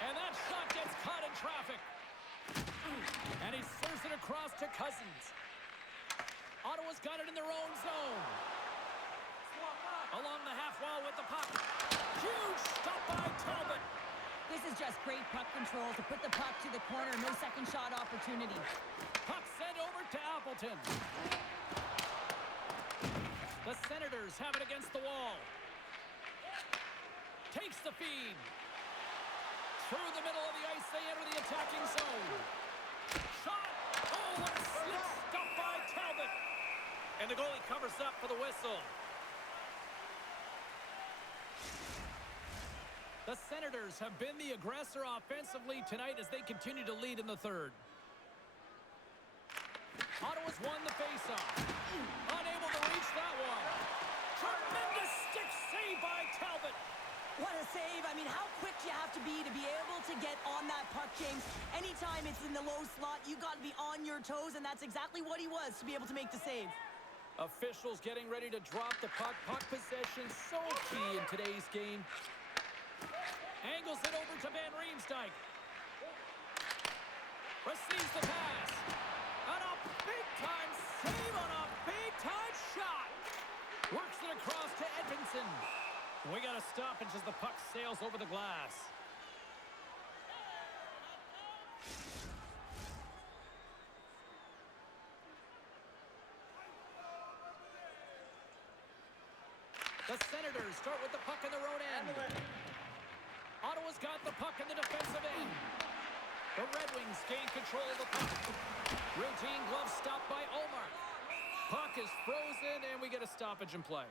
And that shot gets caught in traffic. And he serves it across to Cousins. Ottawa's got it in their own zone. Along the half wall with the puck. Huge stop by Talbot. This is just great puck control to put the puck to the corner. No second shot opportunity. Puck sent over to Appleton. The Senators have it against the wall. Takes the feed. Through the middle of the ice, they enter the attacking zone. Shot! Oh, what a slip stop by Talbot. And the goalie covers up for the whistle. The Senators have been the aggressor offensively tonight as they continue to lead in the third. Ottawa's won the faceoff. Unable to reach that one. Tremendous stick save by Talbot. What a save. I mean, how quick you have to be able to get on that puck, James. Anytime it's in the low slot, you got to be on your toes, and that's exactly what he was to be able to make the save. Officials getting ready to drop the puck. Puck possession so key in today's game. Angles it over to Van Riemsdyk. Receives the pass. And a big-time save on a big-time shot. Works it across to Edmondson. We got a stoppage as the puck sails over the glass. The Senators start with the puck in their own end. Ottawa's got the puck in the defensive end. The Red Wings gain control of the puck. Routine glove stop by Omar. Puck is frozen, and we get a stoppage in play.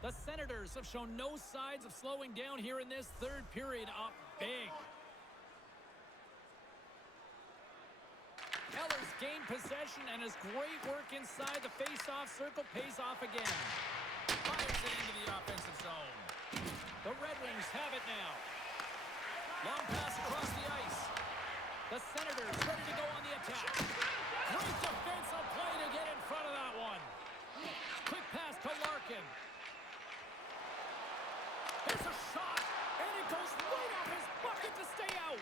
The Senators have shown no signs of slowing down here in this third period. Up big. Eller's gained possession, and his great work inside the face-off circle pays off again. Fires it into the offensive zone. The Red Wings have it now. Long pass across the ice. The Senators ready to go on the attack. Great defensive play to get in front of that one. Quick pass to Larkin. There's a shot, and it goes right off his bucket to stay out.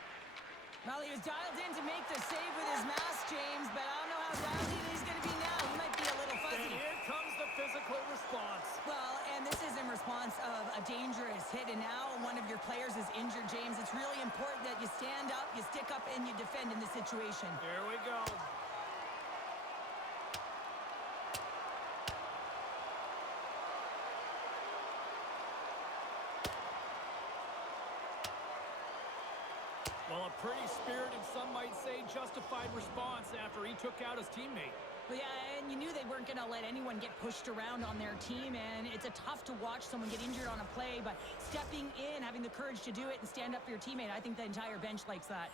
Well, he was dialed in to make the save with his mask, James, but I don't know how dialed in he's going to be now. He might be a little fuzzy. And here comes the physical response. Well, and this is in response of a dangerous hit, and now one of your players is injured, James. It's really important that you stand up, you stick up, and you defend in this situation. Here we go. Well, a pretty spirited, some might say justified response after he took out his teammate. Well, yeah, and you knew they weren't going to let anyone get pushed around on their team, and it's tough to watch someone get injured on a play, but stepping in, having the courage to do it and stand up for your teammate, I think the entire bench likes that.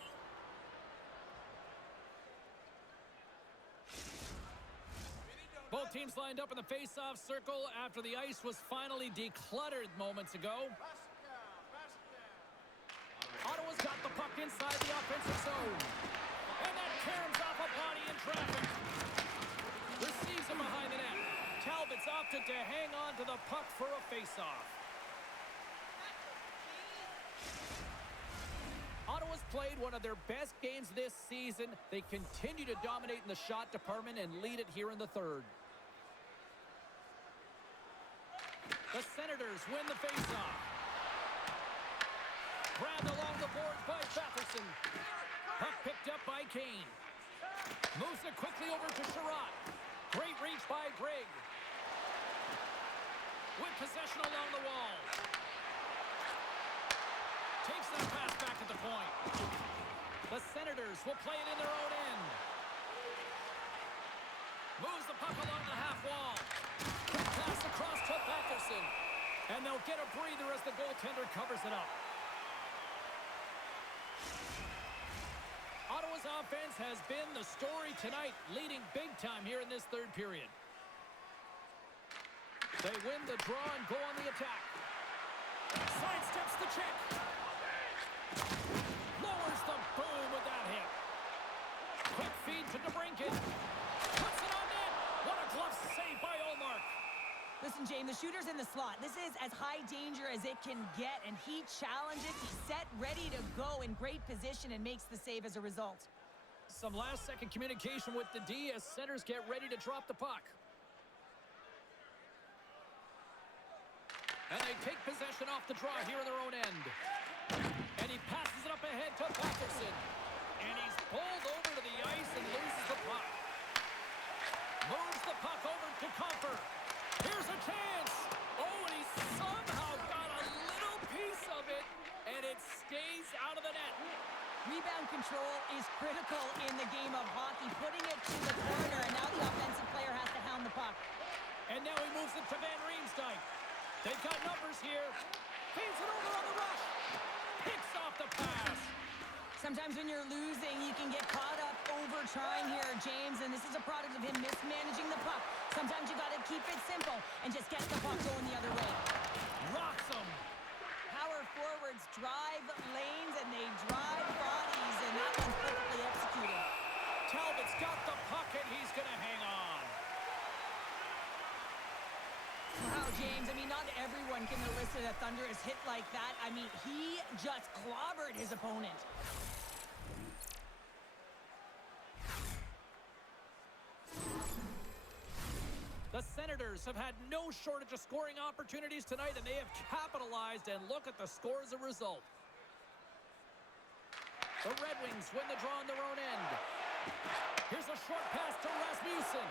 Both teams lined up in the face-off circle after the ice was finally decluttered moments ago. Ottawa's got the puck inside the offensive zone. And that caroms off a body in traffic. Receives it behind the net. Talbot's opted to hang on to the puck for a face-off. Ottawa's played one of their best games this season. They continue to dominate in the shot department and lead it here in the third. The Senators win the face-off. Grabbed along the boards by Batherson. Puck picked up by Kane. Moves it quickly over to Sherratt. Great reach by Grigg. With possession along the wall. Takes that pass back at the point. The Senators will play it in their own end. Moves the puck along the half wall. Quick pass across to Batherson. And they'll get a breather as the goaltender covers it up. Ottawa's offense has been the story tonight, leading big time here in this third period. They win the draw and go on the attack. Sidesteps the check. Lowers the boom with that hit. Quick feed to DeBrincat. Puts it on net. What a glove save by Olmark. Listen, James, the shooter's in the slot. This is as high danger as it can get, and he challenges. He's set, ready to go in great position, and makes the save as a result. Some last-second communication with the D as Senators get ready to drop the puck. And they take possession off the draw here in their own end. And he passes it up ahead to Batherson. And he's pulled over to the ice and loses the puck. Moves the puck over to Comfort. Here's a chance. Oh, and he somehow control is critical in the game of hockey. Putting it to the corner, and now the offensive player has to hound the puck. And now he moves it to Van Riemsdyk. They've got numbers here. Feeds it over on the rush. Picks off the pass. Sometimes when you're losing, you can get caught up over trying here, James, and this is a product of him mismanaging the puck. Sometimes you got to keep it simple and just get the puck going the other way. Rocks him. Power forwards drive lanes and they drive bodies, and that one's perfectly executed. Talbot's got the puck, and he's going to hang on. Wow, James, I mean, not everyone can elicit a thunderous hit like that. I mean, he just clobbered his opponent. The Senators have had no shortage of scoring opportunities tonight, and they have capitalized, and look at the score as a result. The Red Wings win the draw on their own end. Here's a short pass to Rasmussen.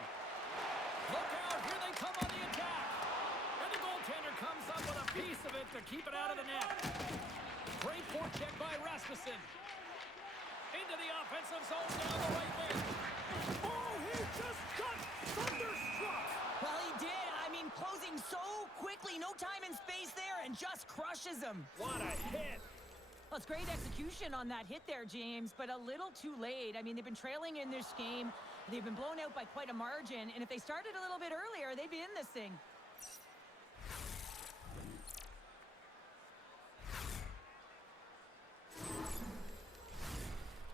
Look out, here they come on the attack. And the goaltender comes up with a piece of it to keep it out of the net. Great forecheck by Rasmussen. Into the offensive zone down the right wing. Oh, he just got thunderstruck. Well, he did. I mean, closing so quickly, no time and space there, and just crushes him. What a hit. Well, it's great execution on that hit there, James, but a little too late. I mean, they've been trailing in this game. They've been blown out by quite a margin, and if they started a little bit earlier, they'd be in this thing.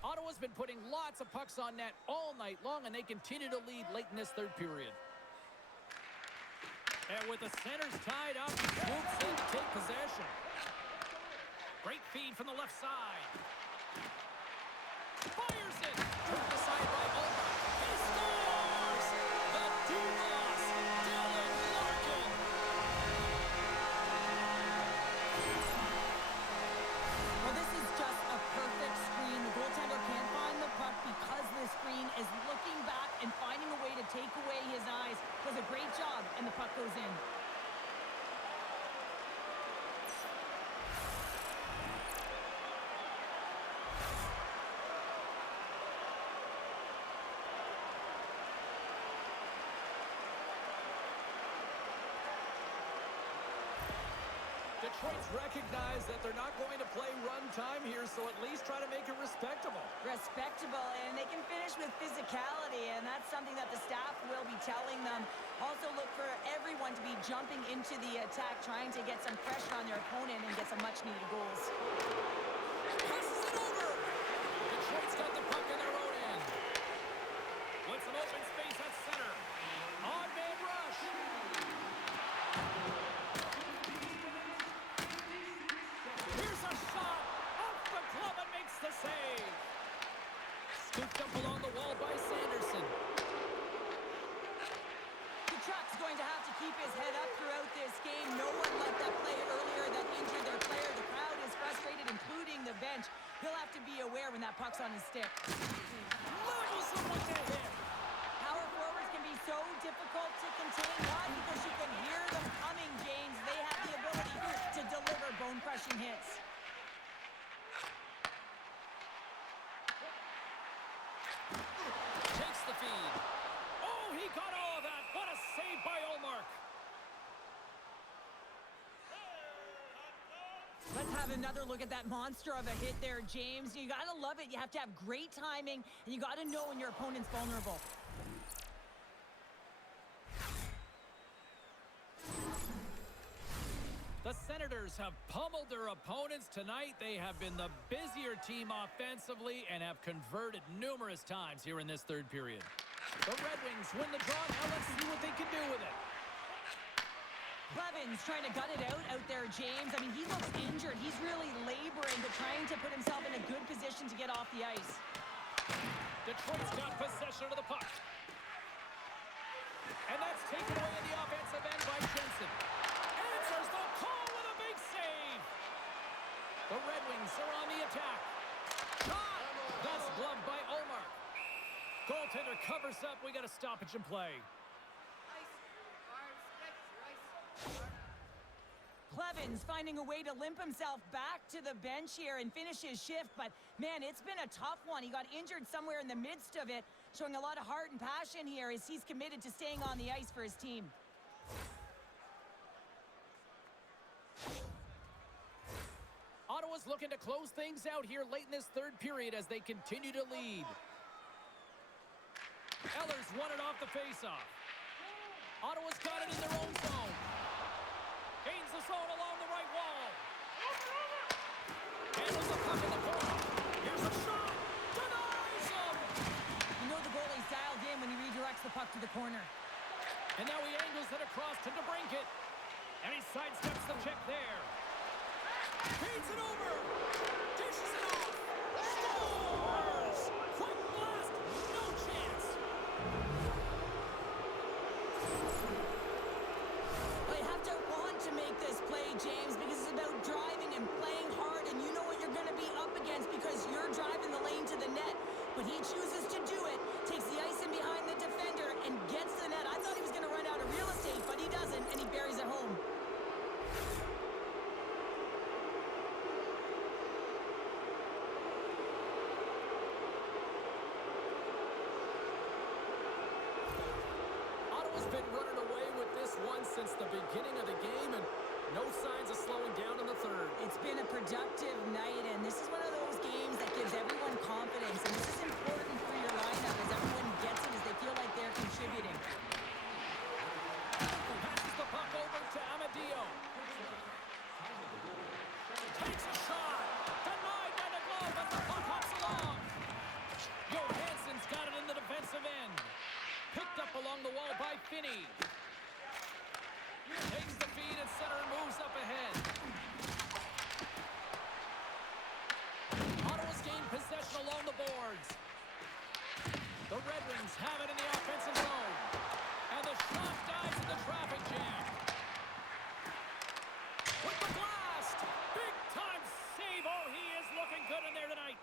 Ottawa's been putting lots of pucks on net all night long, and they continue to lead late in this third period. And with the Senators tied up, he swoops in to take possession. Great feed from the left side. Fires it. Turned aside by Ulmer. He scores! The Dumas, Dylan Larkin. Well, this is just a perfect screen. The goaltender can't find the puck because the screen is looking back and finding a way to take away his eyes. Does a great job, and the puck goes in. Detroit's recognized that they're not going to play run time here, so at least try to make it respectable. Respectable, and they can finish with physicality, and that's something that the staff will be telling them. Also look for everyone to be jumping into the attack, trying to get some pressure on their opponent and get some much-needed goals. Passes it over! Detroit's got the puck in their own end. With some open space at center. On-man rush. Here's a shot off the glove and makes the save. Scooped up along the wall by Sanderson. The Truck's going to have to keep his head up throughout this game. No one liked that play earlier that injured their player. The crowd is frustrated, including the bench. He'll have to be aware when that puck's on his stick. Levels him with the hit. Power forwards can be so difficult to contain. Why? Because you can hear them coming, James. They have the ability to deliver bone-crushing hits. Takes the feed. Oh, he got all of that. What a save by Olmark. Let's have another look at that monster of a hit there, James. You got to love it. You have to have great timing, and you got to know when your opponent's vulnerable. The Senators have pummeled their opponents tonight. They have been the busier team offensively and have converted numerous times here in this third period. The Red Wings win the draw. Now let's see what they can do with it. Clevin's trying to gut it out there, James. I mean, he looks injured. He's really laboring, but trying to put himself in a good position to get off the ice. Detroit's got possession of the puck. And that's taken away in the offensive end by Jensen. Answers the call with a big save. The Red Wings are on the attack. Shot! That's gloved by Omar. Goaltender covers up. We got a stoppage in play. Griffins finding a way to limp himself back to the bench here and finish his shift. But, man, it's been a tough one. He got injured somewhere in the midst of it, showing a lot of heart and passion here as he's committed to staying on the ice for his team. Ottawa's looking to close things out here late in this third period as they continue to lead. Eller's won it off the faceoff. Ottawa's got it in their own zone. Gains the zone along the right wall. Handles the puck in the corner. Here's a shot. Denies him. You know the goalie's dialed in when he redirects the puck to the corner. And now he angles it across to DeBrincat. And he sidesteps the check there. Feeds it over. Dishes it off. Scores! Quick blast. No chance. Well, you have to want to make this play, James, because it's about driving and playing hard, and you know what you're going to be up against because you're driving the lane to the net. But he chooses to do it, takes the ice in behind the defender, and gets to the net. I thought he was going to run out of real estate, but he doesn't, and he buries it home. Been running away with this one since the beginning of the game, and no signs of slowing down in the third. It's been a productive night, and this is one of those games that gives everyone confidence, and this is important for your lineup as everyone gets it as they feel like they're contributing. Passes the puck over to Amadio. Takes a shot. Denied by the glove as the puck hops along. Johansson's got it in the defensive end. Picked up along the wall by Finney. Takes the feed at center and moves up ahead. Ottawa's gained possession along the boards. The Red Wings have it in the offensive zone. And the shot dives in the traffic jam. With the blast! Big time save. Oh, he is looking good in there tonight.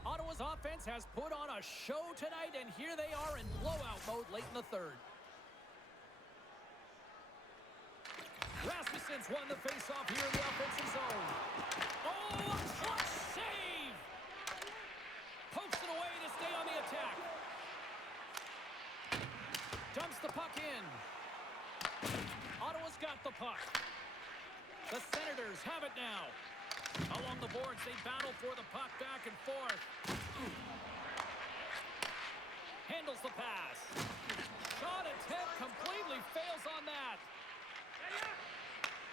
Ottawa's offense has put on a show tonight, and here they are in blowout mode late in the third. Rasmussen's won the faceoff here in the offensive zone. Oh, a clutch save! Pokes it away to stay on the attack. Dumps the puck in. Ottawa's got the puck. The Senators have it now. Along the boards, they battle for the puck back and forth. Handles the pass. Shot attempt completely fails on that.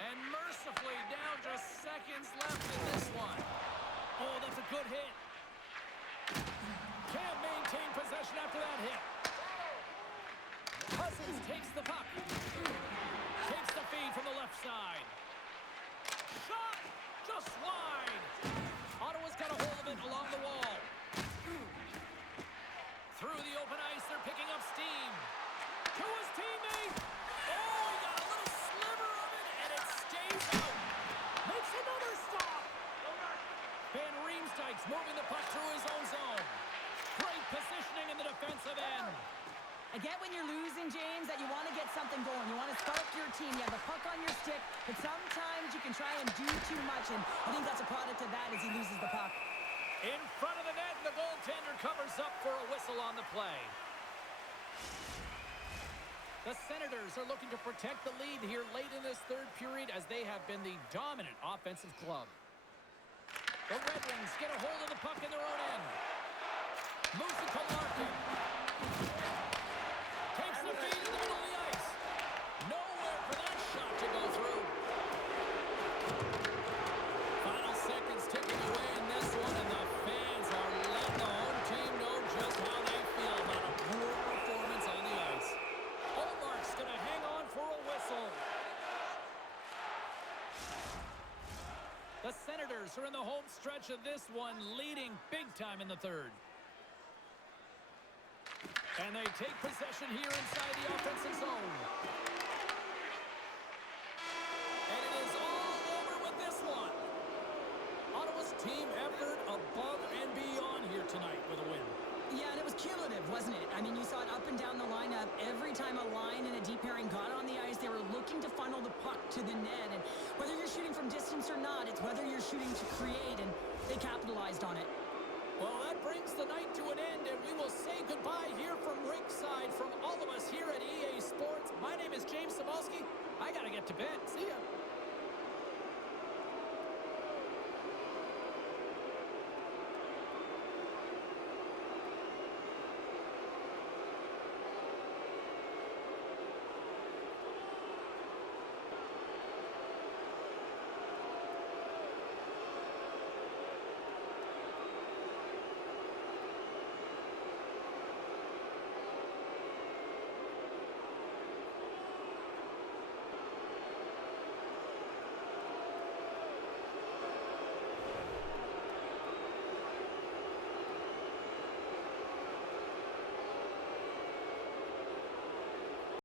And mercifully down to seconds left in this one. Oh, that's a good hit. Can't maintain possession after that hit. Cousins takes the puck. Takes the feed from the left side. Shot! Just wide. Ottawa's got a hold of it along the wall. Through the open ice, they're picking up steam. To his teammate. Oh, he got a little sliver of it, and it stays out. Makes another stop. Van Riemsdyk's moving the puck through his own zone. Great positioning in the defensive end. I get when you're losing, James, that you want to get something going. You want to spark your team. You have the puck on your stick, but sometimes you can try and do too much, and I think that's a product of that as he loses the puck. In front of the net, the goaltender covers up for a whistle on the play. The Senators are looking to protect the lead here late in this third period as they have been the dominant offensive club. The Red Wings get a hold of the puck in their own end. Moves it to Larkin. Takes the feed in the middle of the ice. Nowhere for that shot to go through. Final seconds ticking away in this one, and the fans are letting the home team know just how they feel about a poor performance on the ice. Olmark's going to hang on for a whistle. The Senators are in the home stretch of this one, leading big time in the third. And they take possession here inside the offensive zone. And it is all over with this one. Ottawa's team effort above and beyond here tonight with a win. Yeah, and it was cumulative, wasn't it? I mean, you saw it up and down the lineup. up. Every time a line and a deep pairing got on the ice, they were looking to funnel the puck to the net. And whether you're shooting from distance or not, it's whether you're shooting to create, and they capitalized on it. Well, that brings the night to an end, and we will say